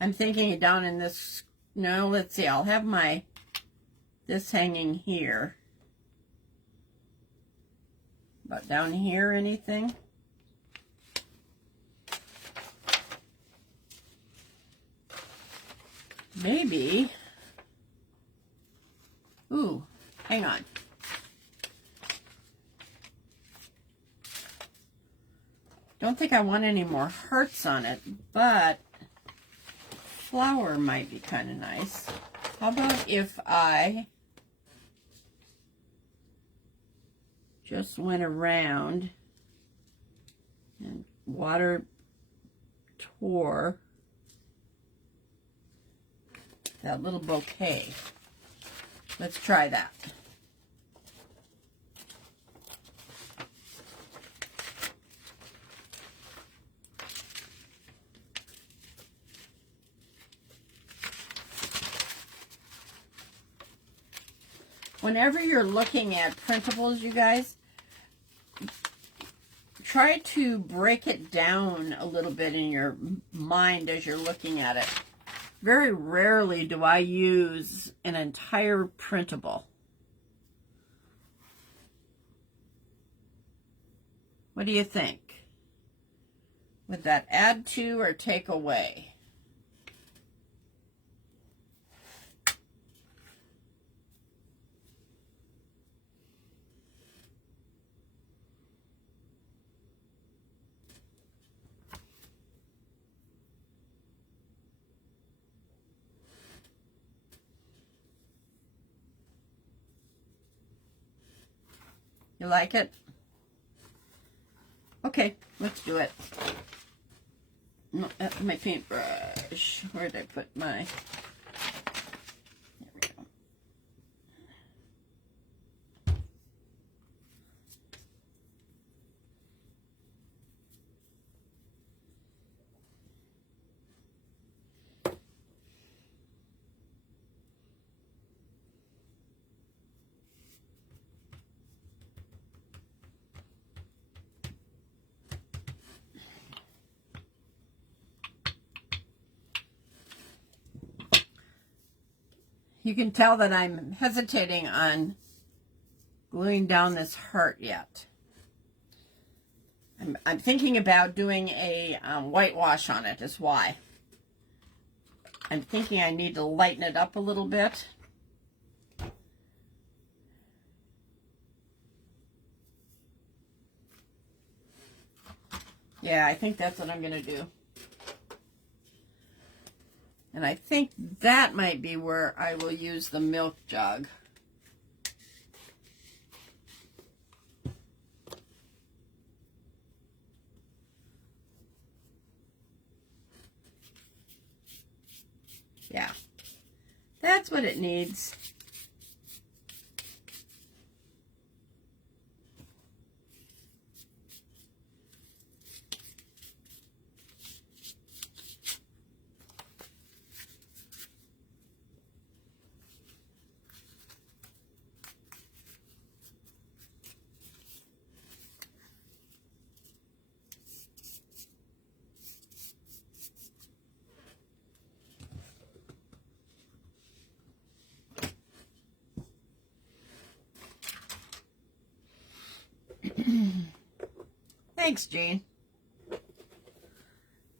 I'm thinking down in this, no, let's see, I'll have this hanging here. But down here, anything? Maybe. Ooh, hang on. Don't think I want any more hearts on it, but flower might be kind of nice. How about if I just went around and water tore that little bouquet. Let's try that. Whenever you're looking at printables, you guys, try to break it down a little bit in your mind as you're looking at it. Very rarely do I use an entire printable. What do you think? Would that add to or take away? You like it? Okay, let's do it. No, that's my paintbrush. Where did I put my... There we go. You can tell that I'm hesitating on gluing down this heart yet. I'm thinking about doing a whitewash on it is why. I'm thinking I need to lighten it up a little bit. Yeah, I think that's what I'm going to do. And I think that might be where I will use the milk jug. Yeah, that's what it needs. Thanks, Jean.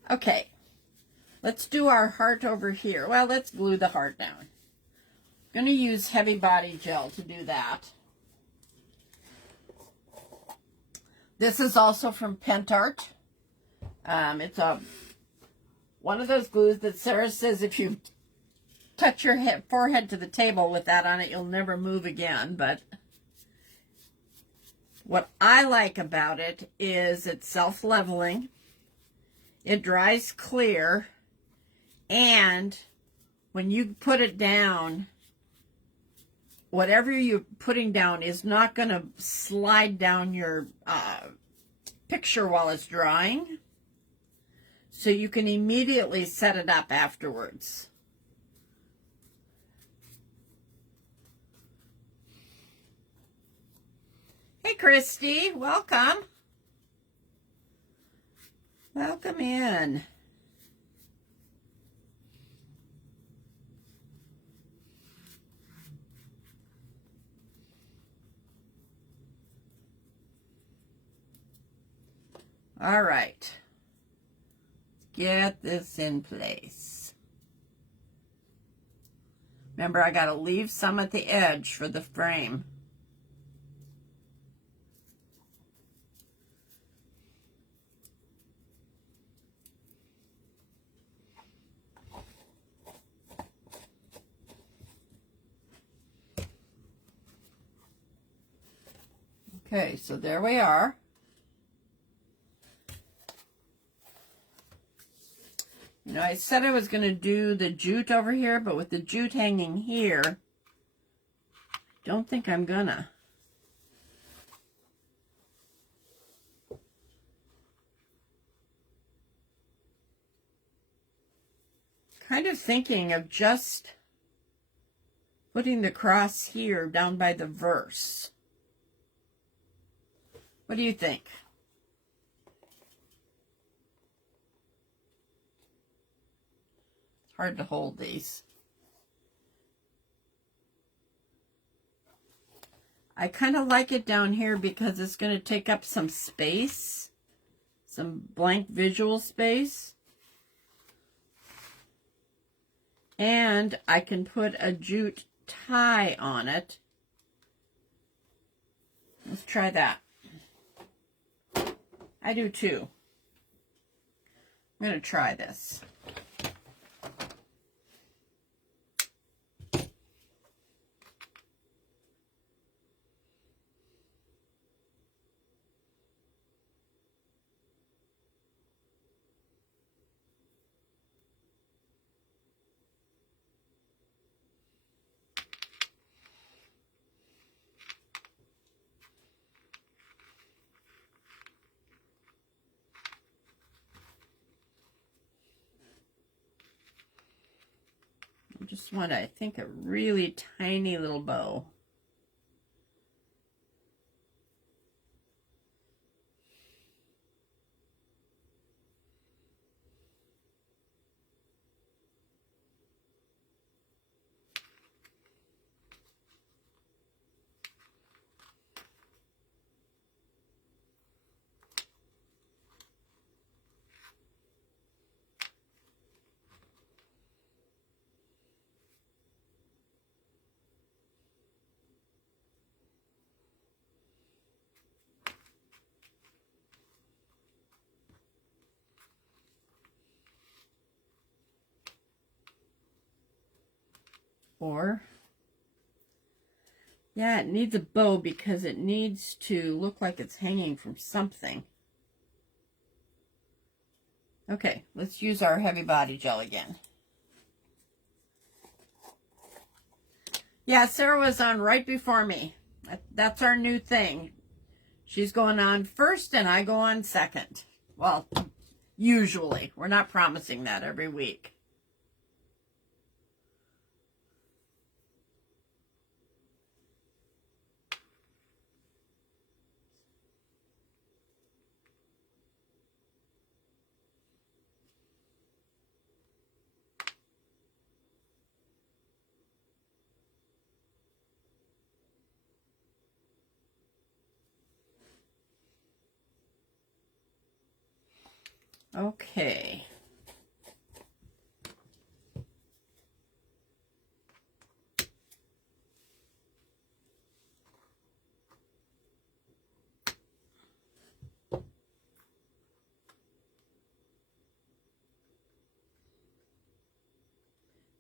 Okay, let's do our heart over here. Well, let's glue the heart down. I'm going to use heavy body gel to do that. This is also from Pentart. It's one of those glues that Sarah says if you touch your forehead to the table with that on it, you'll never move again. But what I like about it is it's self-leveling. It dries clear, and when you put it down, whatever you're putting down is not going to slide down your picture while it's drying. So you can immediately set it up afterwards. Hey, Christy, welcome. Welcome in. All right. Get this in place. Remember, I got to leave some at the edge for the frame. Okay, so there we are. You know, I said I was going to do the jute over here, but with the jute hanging here, don't think I'm gonna. Kind of thinking of just putting the cross here down by the verse. What do you think? It's hard to hold these. I kind of like it down here because it's going to take up some space, some blank visual space. And I can put a jute tie on it. Let's try that. I do too. I'm going to try this. I just want, I think, a really tiny little bow. Or, yeah, it needs a bow because it needs to look like it's hanging from something. Okay, let's use our heavy body gel again. Yeah, Sarah was on right before me. That's our new thing. She's going on first and I go on second. Well, usually. We're not promising that every week. Okay.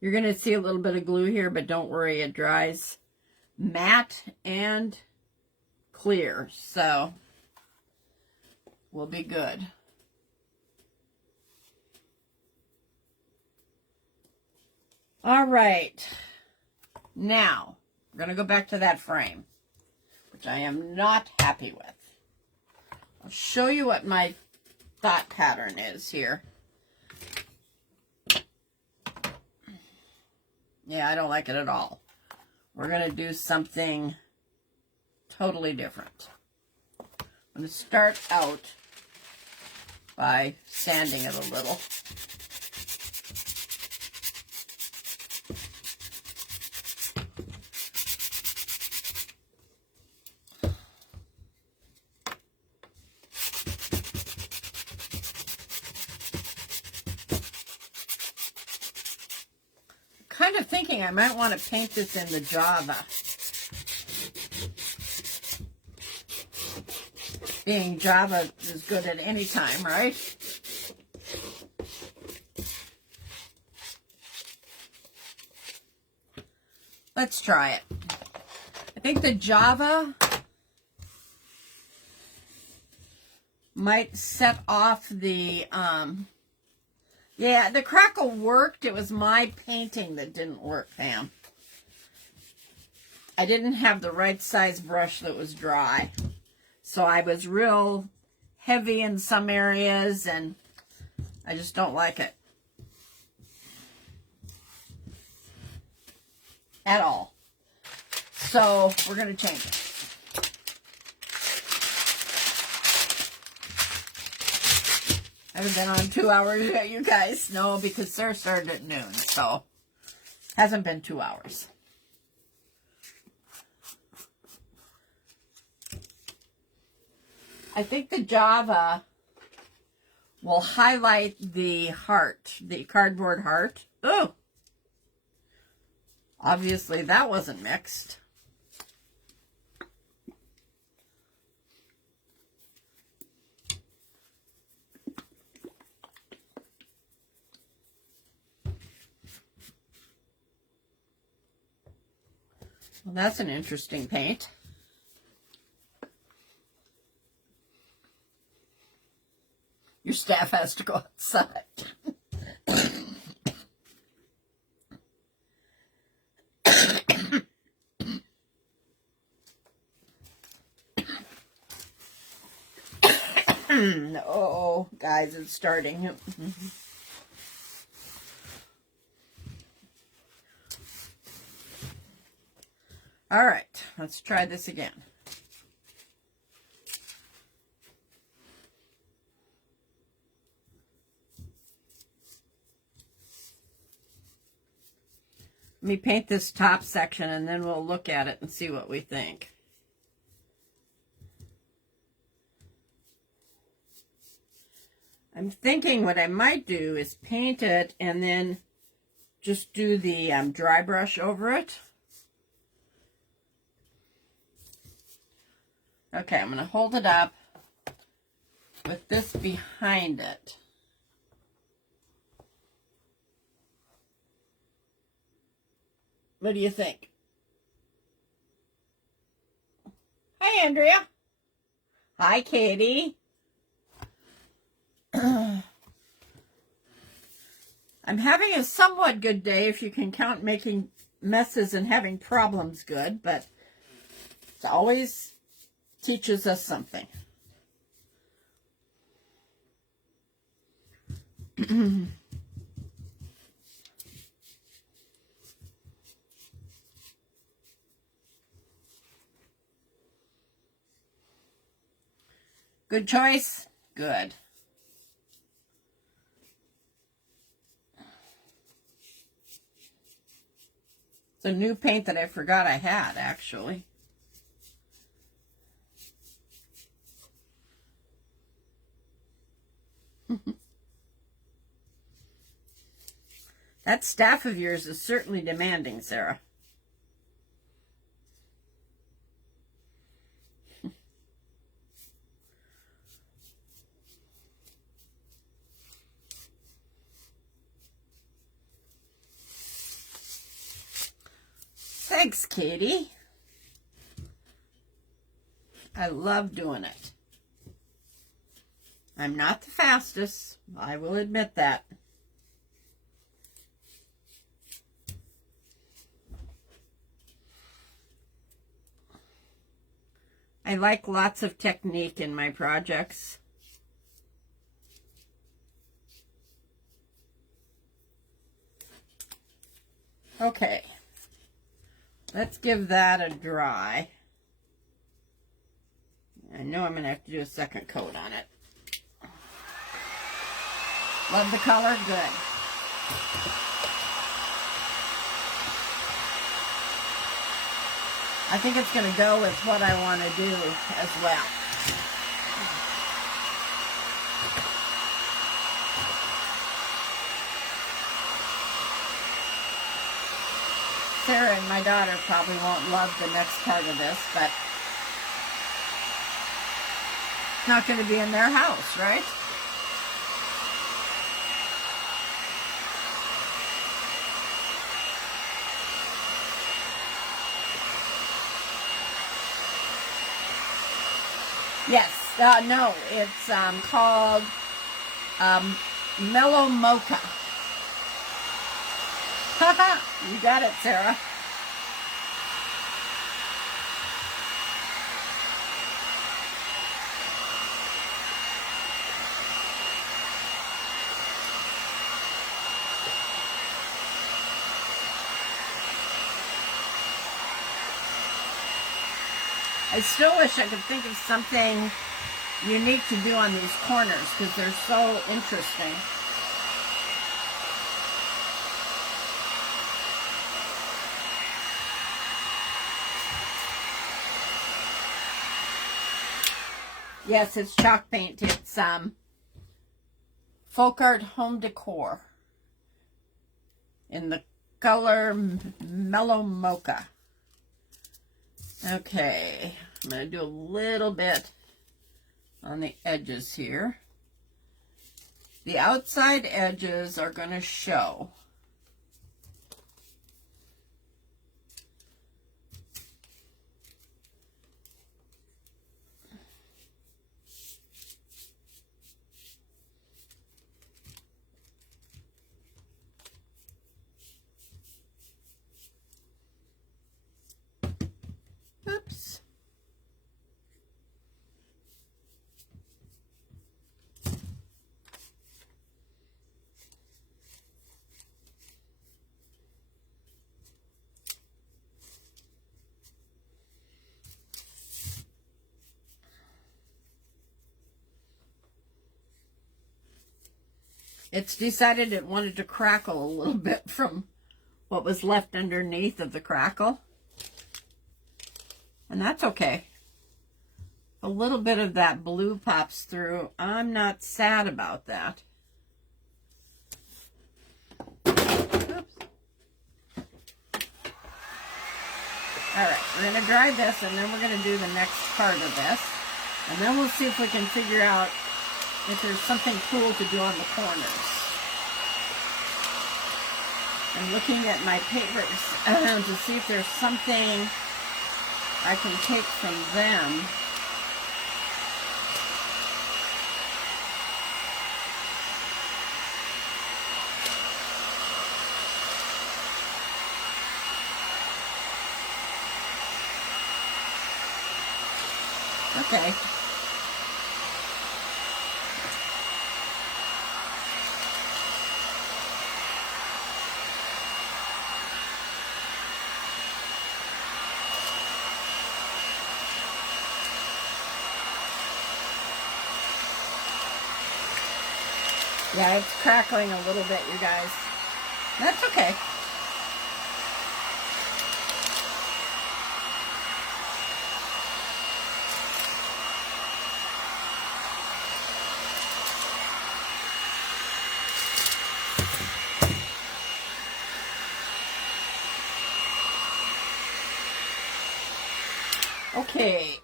You're going to see a little bit of glue here, but don't worry, it dries matte and clear, so we'll be good. All right, now we're going to go back to that frame, which I am not happy with. I'll show you what my thought pattern is here. Yeah, I don't like it at all. We're going to do something totally different. I'm going to start out by sanding it a little. Kind of thinking I might want to paint this in the Java. Being Java is good at any time, right? Let's try it. I think the Java might set off the yeah, the crackle worked. It was my painting that didn't work, Pam. I didn't have the right size brush that was dry. So I was real heavy in some areas, and I just don't like it at all. So we're going to change it. I haven't been on 2 hours yet, you guys. No, because Sarah started at noon, so hasn't been 2 hours. I think the Java will highlight the heart, the cardboard heart. Oh, obviously that wasn't mixed. Well, that's an interesting paint. Your staff has to go outside. Oh, guys, it's starting. All right, let's try this again. Let me paint this top section, and then we'll look at it and see what we think. I'm thinking what I might do is paint it and then just do the dry brush over it. Okay, I'm going to hold it up with this behind it. What do you think? Hi, Andrea. Hi, Katie. I'm having a somewhat good day, if you can count making messes and having problems good, but it always teaches us something. Good choice? Good. It's a new paint that I forgot I had, actually. That staff of yours is certainly demanding, Sarah. Thanks, Katie. I love doing it. I'm not the fastest, I will admit that. I like lots of technique in my projects. Okay, let's give that a dry. I know I'm going to have to do a second coat on it. Love the color? Good. I think it's going to go with what I want to do as well. Sarah and my daughter probably won't love the next part of this, but it's not going to be in their house, right? Yes, no, it's called Mellow Mocha. Haha, you got it, Sarah. I still wish I could think of something unique to do on these corners because they're so interesting. Yes, it's chalk paint. It's Folk Art Home Decor in the color Mellow Mocha. Okay, I'm going to do a little bit on the edges here. The outside edges are going to show. Oops. It's decided it wanted to crackle a little bit from what was left underneath of the crackle. And that's okay. A little bit of that blue pops through. I'm not sad about that. Oops. All right, we're going to dry this, and then we're going to do the next part of this. And then we'll see if we can figure out if there's something cool to do on the corners. I'm looking at my papers to see if there's something I can take from them. Okay. Yeah, it's crackling a little bit, you guys. That's okay. Okay,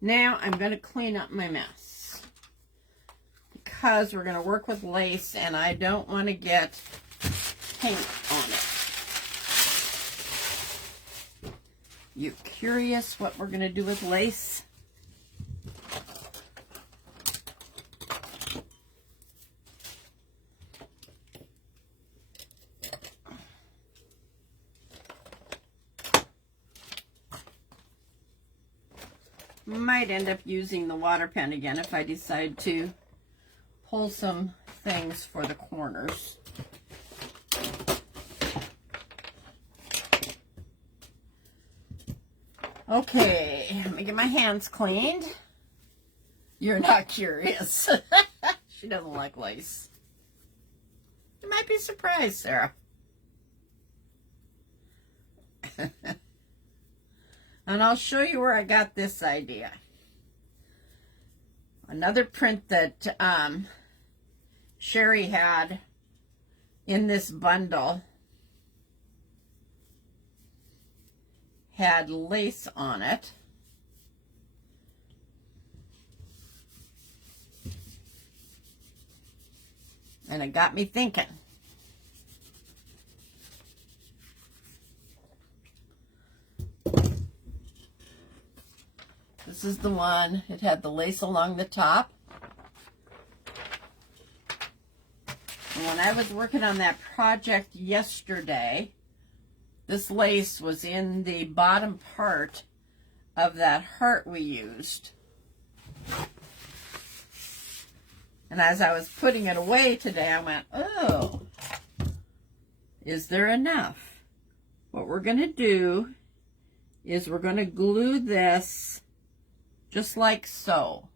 now I'm going to clean up my mess because we're going to work with lace and I don't want to get paint on it. You curious what we're going to do with lace? Might end up using the water pen again if I decide to pull some things for the corners. Okay, let me get my hands cleaned. You're not curious. She doesn't like lace. You might be surprised, Sarah. And I'll show you where I got this idea. Another print that Sherry had in this bundle had lace on it. And it got me thinking. This is the one. It had the lace along the top. And when I was working on that project yesterday, this lace was in the bottom part of that heart we used. And as I was putting it away today, I went, oh, is there enough? What we're going to do is we're going to glue this just like so.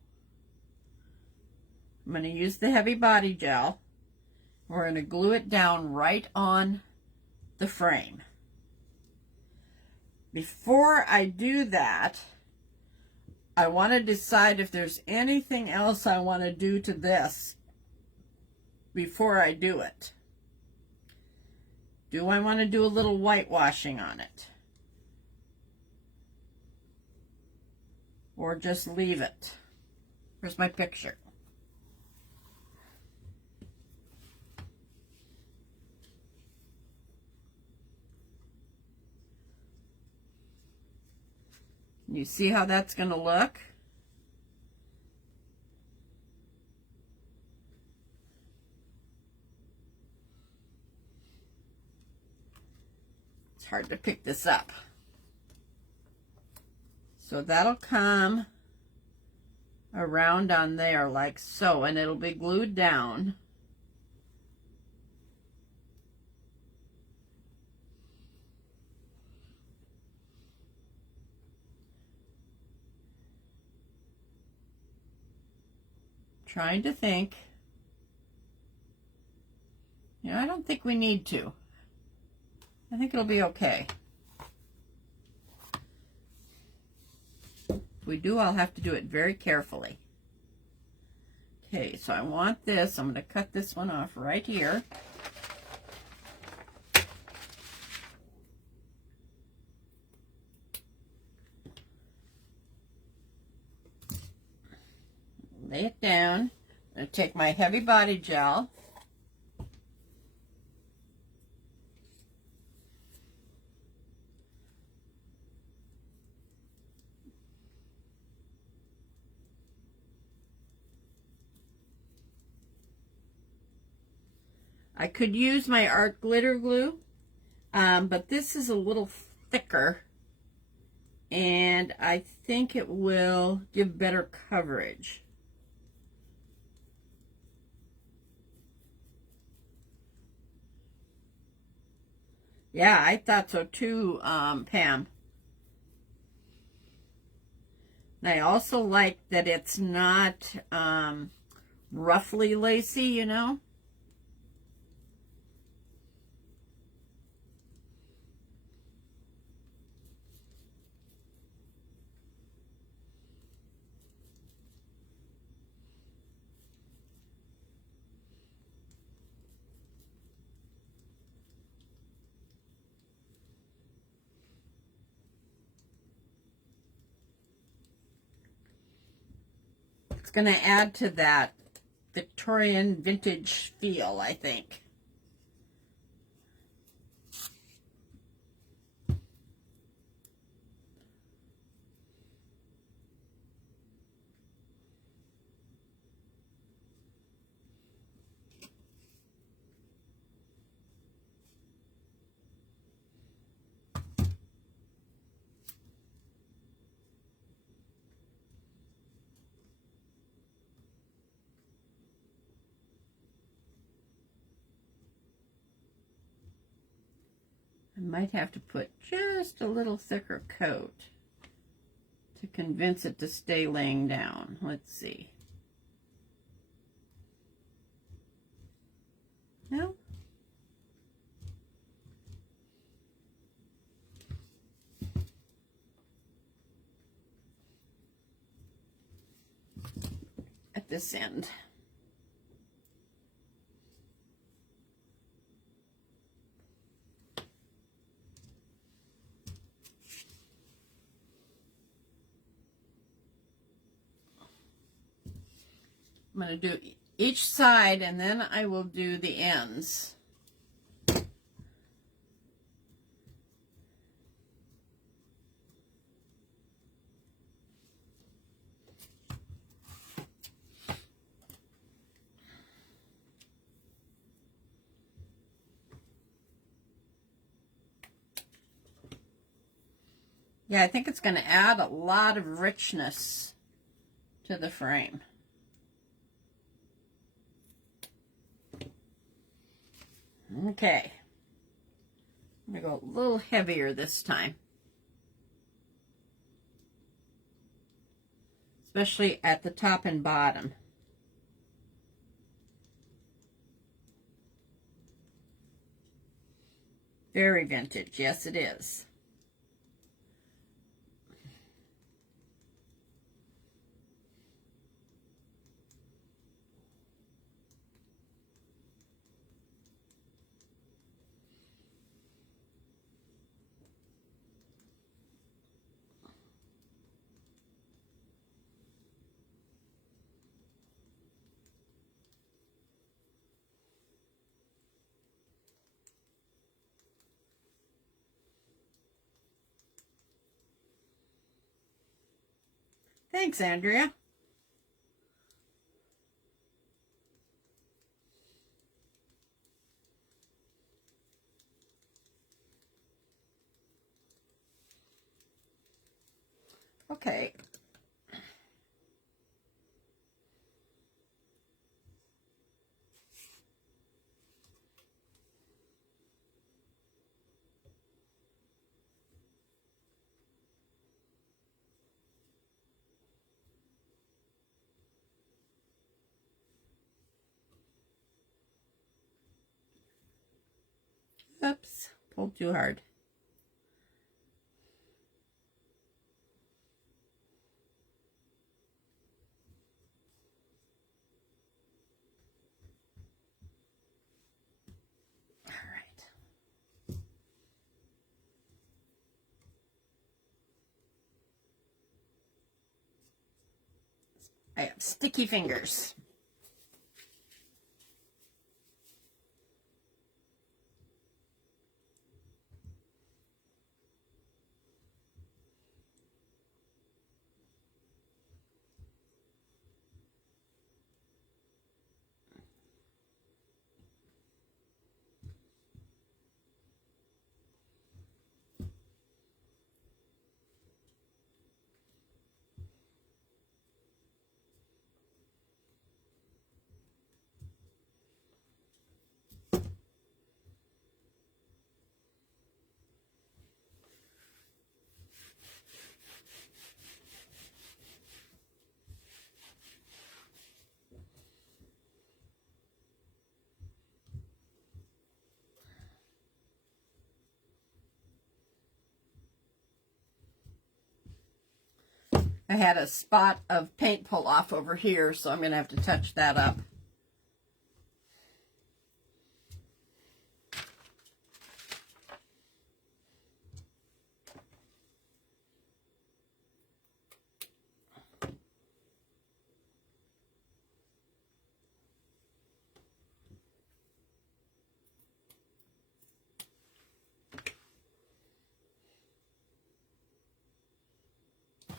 I'm going to use the heavy body gel. We're going to glue it down right on the frame. Before I do that, I want to decide if there's anything else I want to do to this before I do it. Do I want to do a little whitewashing on it? Or just leave it? Here's my picture. You see how that's going to look? It's hard to pick this up. So that'll come around on there like so, and it'll be glued down. Trying to think. You know, I don't think we need to. I think it'll be okay. If we do, I'll have to do it very carefully. Okay, so I want this. I'm going to cut this one off right here. Lay it down. I'm going to take my heavy body gel. I could use my art glitter glue, but this is a little thicker, and I think it will give better coverage. Yeah, I thought so too, Pam. And I also like that it's not roughly lacy, you know. going to add to that Victorian vintage feel, I think. I might have to put just a little thicker coat to convince it to stay laying down. Let's see. No? At this end. I'm going to do each side and then I will do the ends. Yeah, I think it's going to add a lot of richness to the frame. Okay. I'm going to go a little heavier this time. Especially at the top and bottom. Very vintage. Yes, it is. Thanks, Andrea. Okay. Oops, pulled too hard. All right. I have sticky fingers. I had a spot of paint pull off over here, so I'm going to have to touch that up.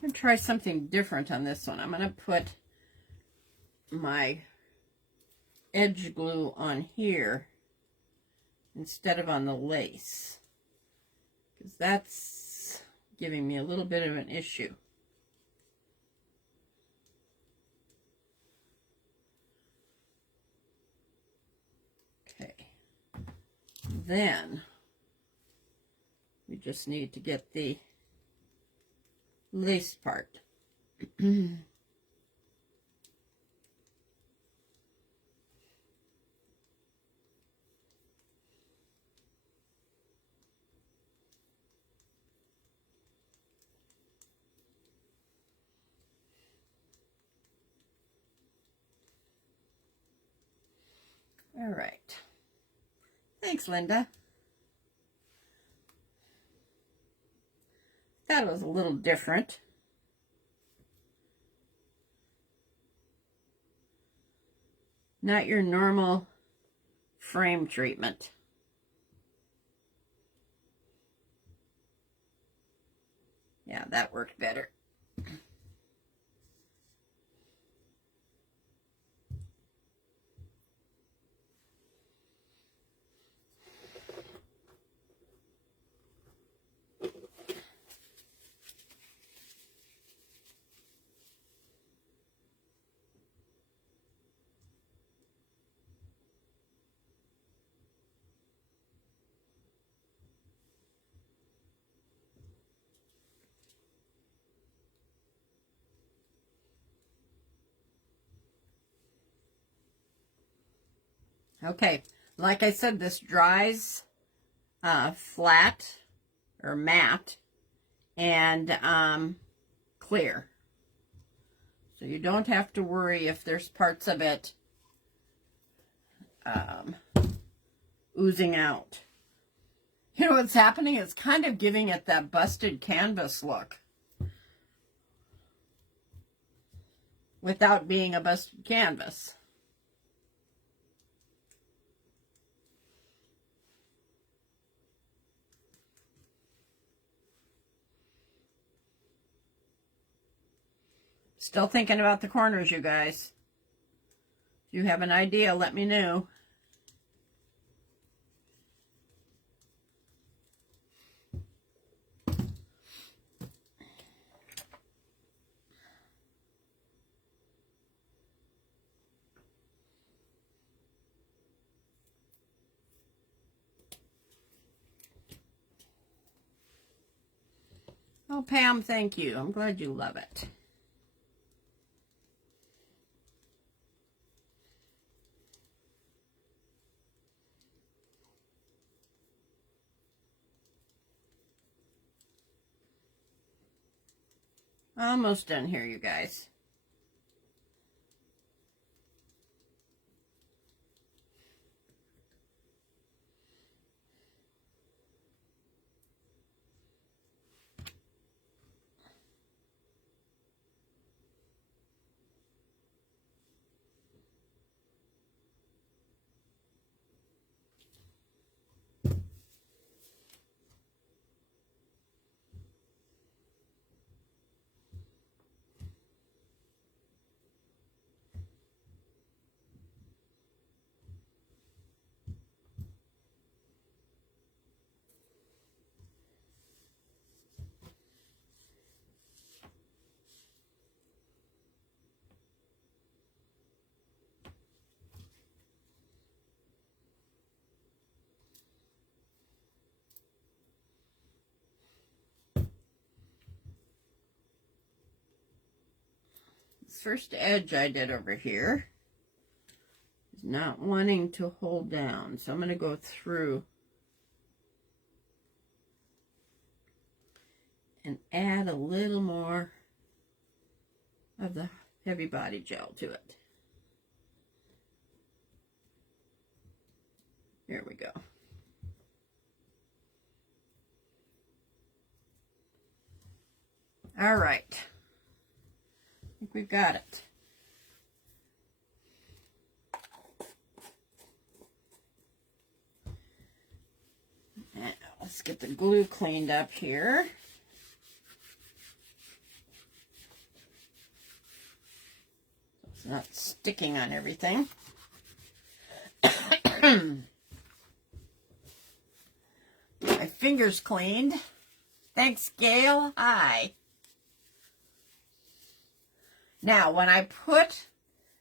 I'm going to try something different on this one. I'm going to put my edge glue on here instead of on the lace, because that's giving me a little bit of an issue. Okay, then we just need to get the lace part. All right. Thanks, Linda. That was a little different. Not your normal frame treatment. Yeah, that worked better. Okay, like I said, this dries flat or matte and clear. So you don't have to worry if there's parts of it oozing out. You know what's happening? It's kind of giving it that busted canvas look without being a busted canvas. Still thinking about the corners, you guys. If you have an idea, let me know. Oh, Pam, thank you. I'm glad you love it. Almost done here, you guys. This first edge I did over here is not wanting to hold down, so I'm going to go through and add a little more of the heavy body gel to it. Here we go. All right. I think we've got it. Now, let's get the glue cleaned up here. not sticking on everything. My fingers cleaned. Thanks, Gail. Hi. Now, when I put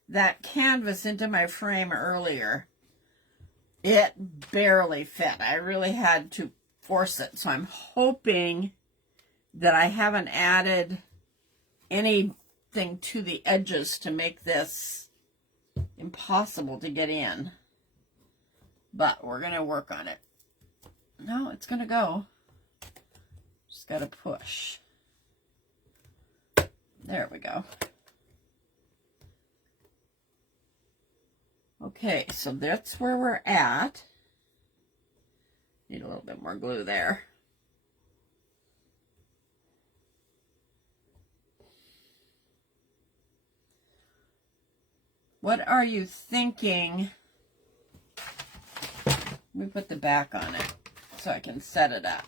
that canvas into my frame earlier, it barely fit. I really had to force it. So I'm hoping that I haven't added anything to the edges to make this impossible to get in. But we're going to work on it. No, it's going to go. Just got to push. There we go. Okay, so that's where we're at. Need a little bit more glue there. What are you thinking? Let me put the back on it so I can set it up.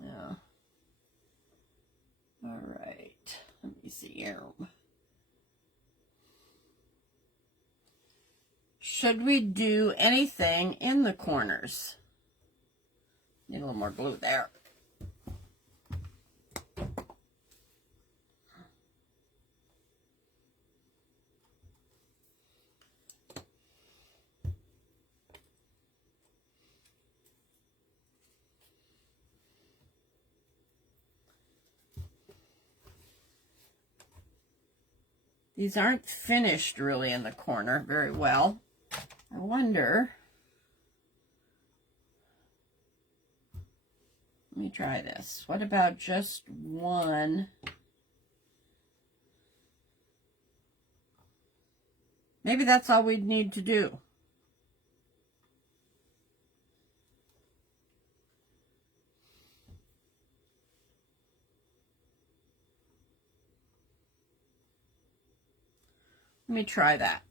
Yeah. All right. Let me see here. Should we do anything in the corners? Need a little more glue there. These aren't finished really in the corner very well. I wonder. Let me try this. What about just one? Maybe that's all we'd need to do. Let me try that.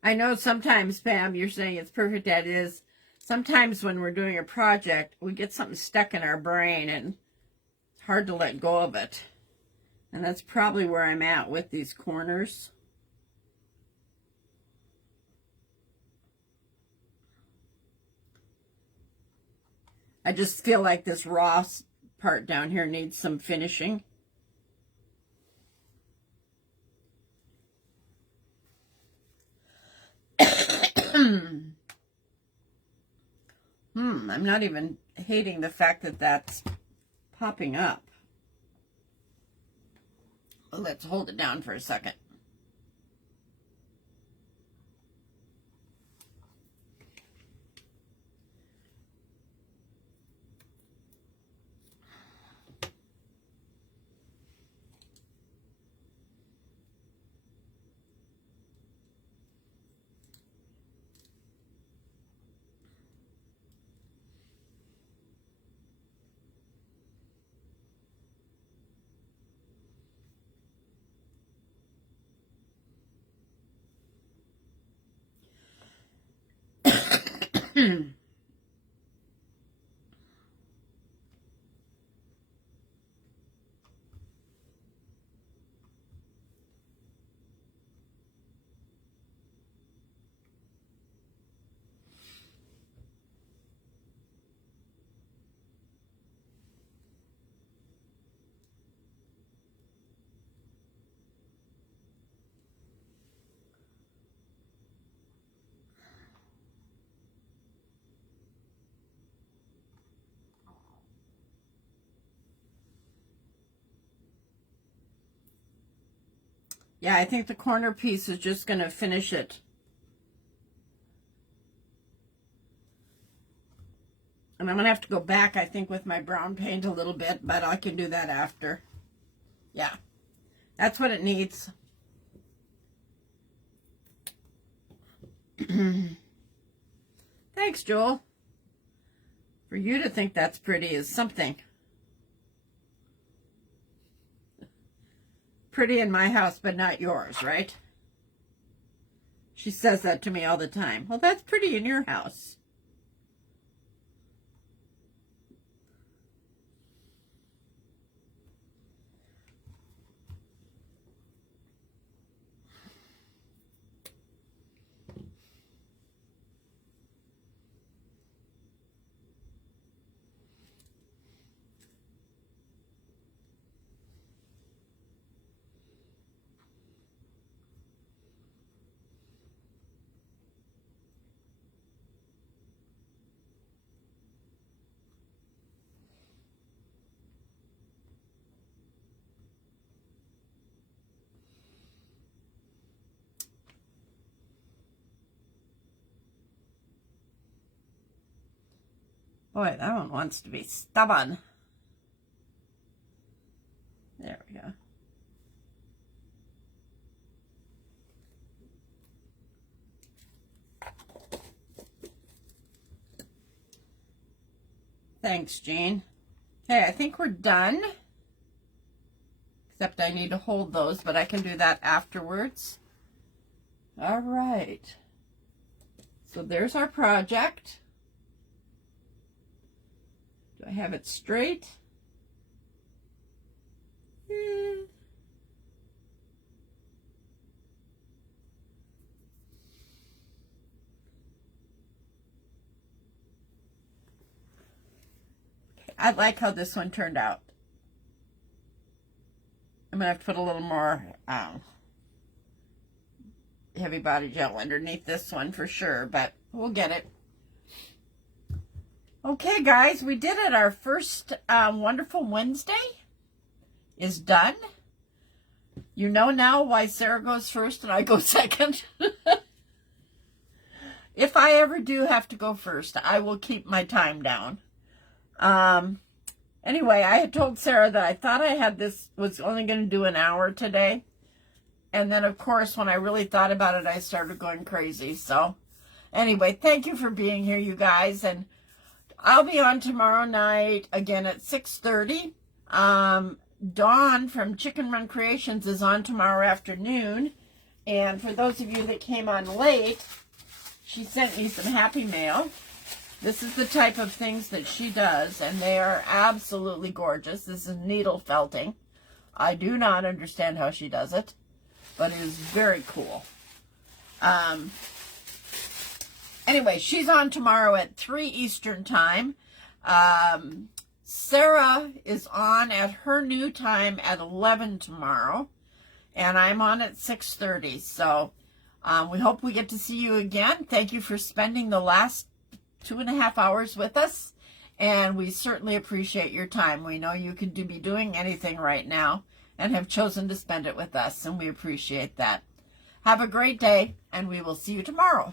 I know sometimes, Pam, you're saying it's perfect as it is. Sometimes when we're doing a project, we get something stuck in our brain and it's hard to let go of it. And that's probably where I'm at with these corners. I just feel like this raw part down here needs some finishing. I'm not even hating the fact that that's popping up. Well, let's hold it down for a second. Yeah, I think the corner piece is just going to finish it. And I'm going to have to go back, I think, with my brown paint a little bit, but I can do that after. Yeah, that's what it needs. Thanks, Joel. For you to think that's pretty is something. Pretty in my house, but not yours, right? She says that to me all the time. Well, that's pretty in your house. Boy, that one wants to be stubborn. There we go. Thanks, Jean. Okay, I think we're done. Except I need to hold those, but I can do that afterwards. All right. So there's our project. Do I have it straight? I like how this one turned out. I'm going to have to put a little more heavy body gel underneath this one for sure, but we'll get it. Okay, guys, we did it. Our first Wonderful Wednesday is done. You know now why Sarah goes first and I go second. If I ever do have to go first, I will keep my time down. Anyway, I had told Sarah that I thought I had this, was only going to do an hour today. And then, of course, when I really thought about it, I started going crazy. So, anyway, thank you for being here, you guys. And I'll be on tomorrow night again at 6:30. Dawn from Chicken Run Creations is on tomorrow afternoon. And for those of you that came on late, she sent me some happy mail. This is the type of things that she does, and they are absolutely gorgeous. This is needle felting. I do not understand how she does it, but it is very cool. Anyway, she's on tomorrow at 3 Eastern time. Sarah is on at her new time at 11 tomorrow, and I'm on at 6:30. So we hope we get to see you again. Thank you for spending the last 2.5 hours with us, and we certainly appreciate your time. We know you could be doing anything right now and have chosen to spend it with us, and we appreciate that. Have a great day, and we will see you tomorrow.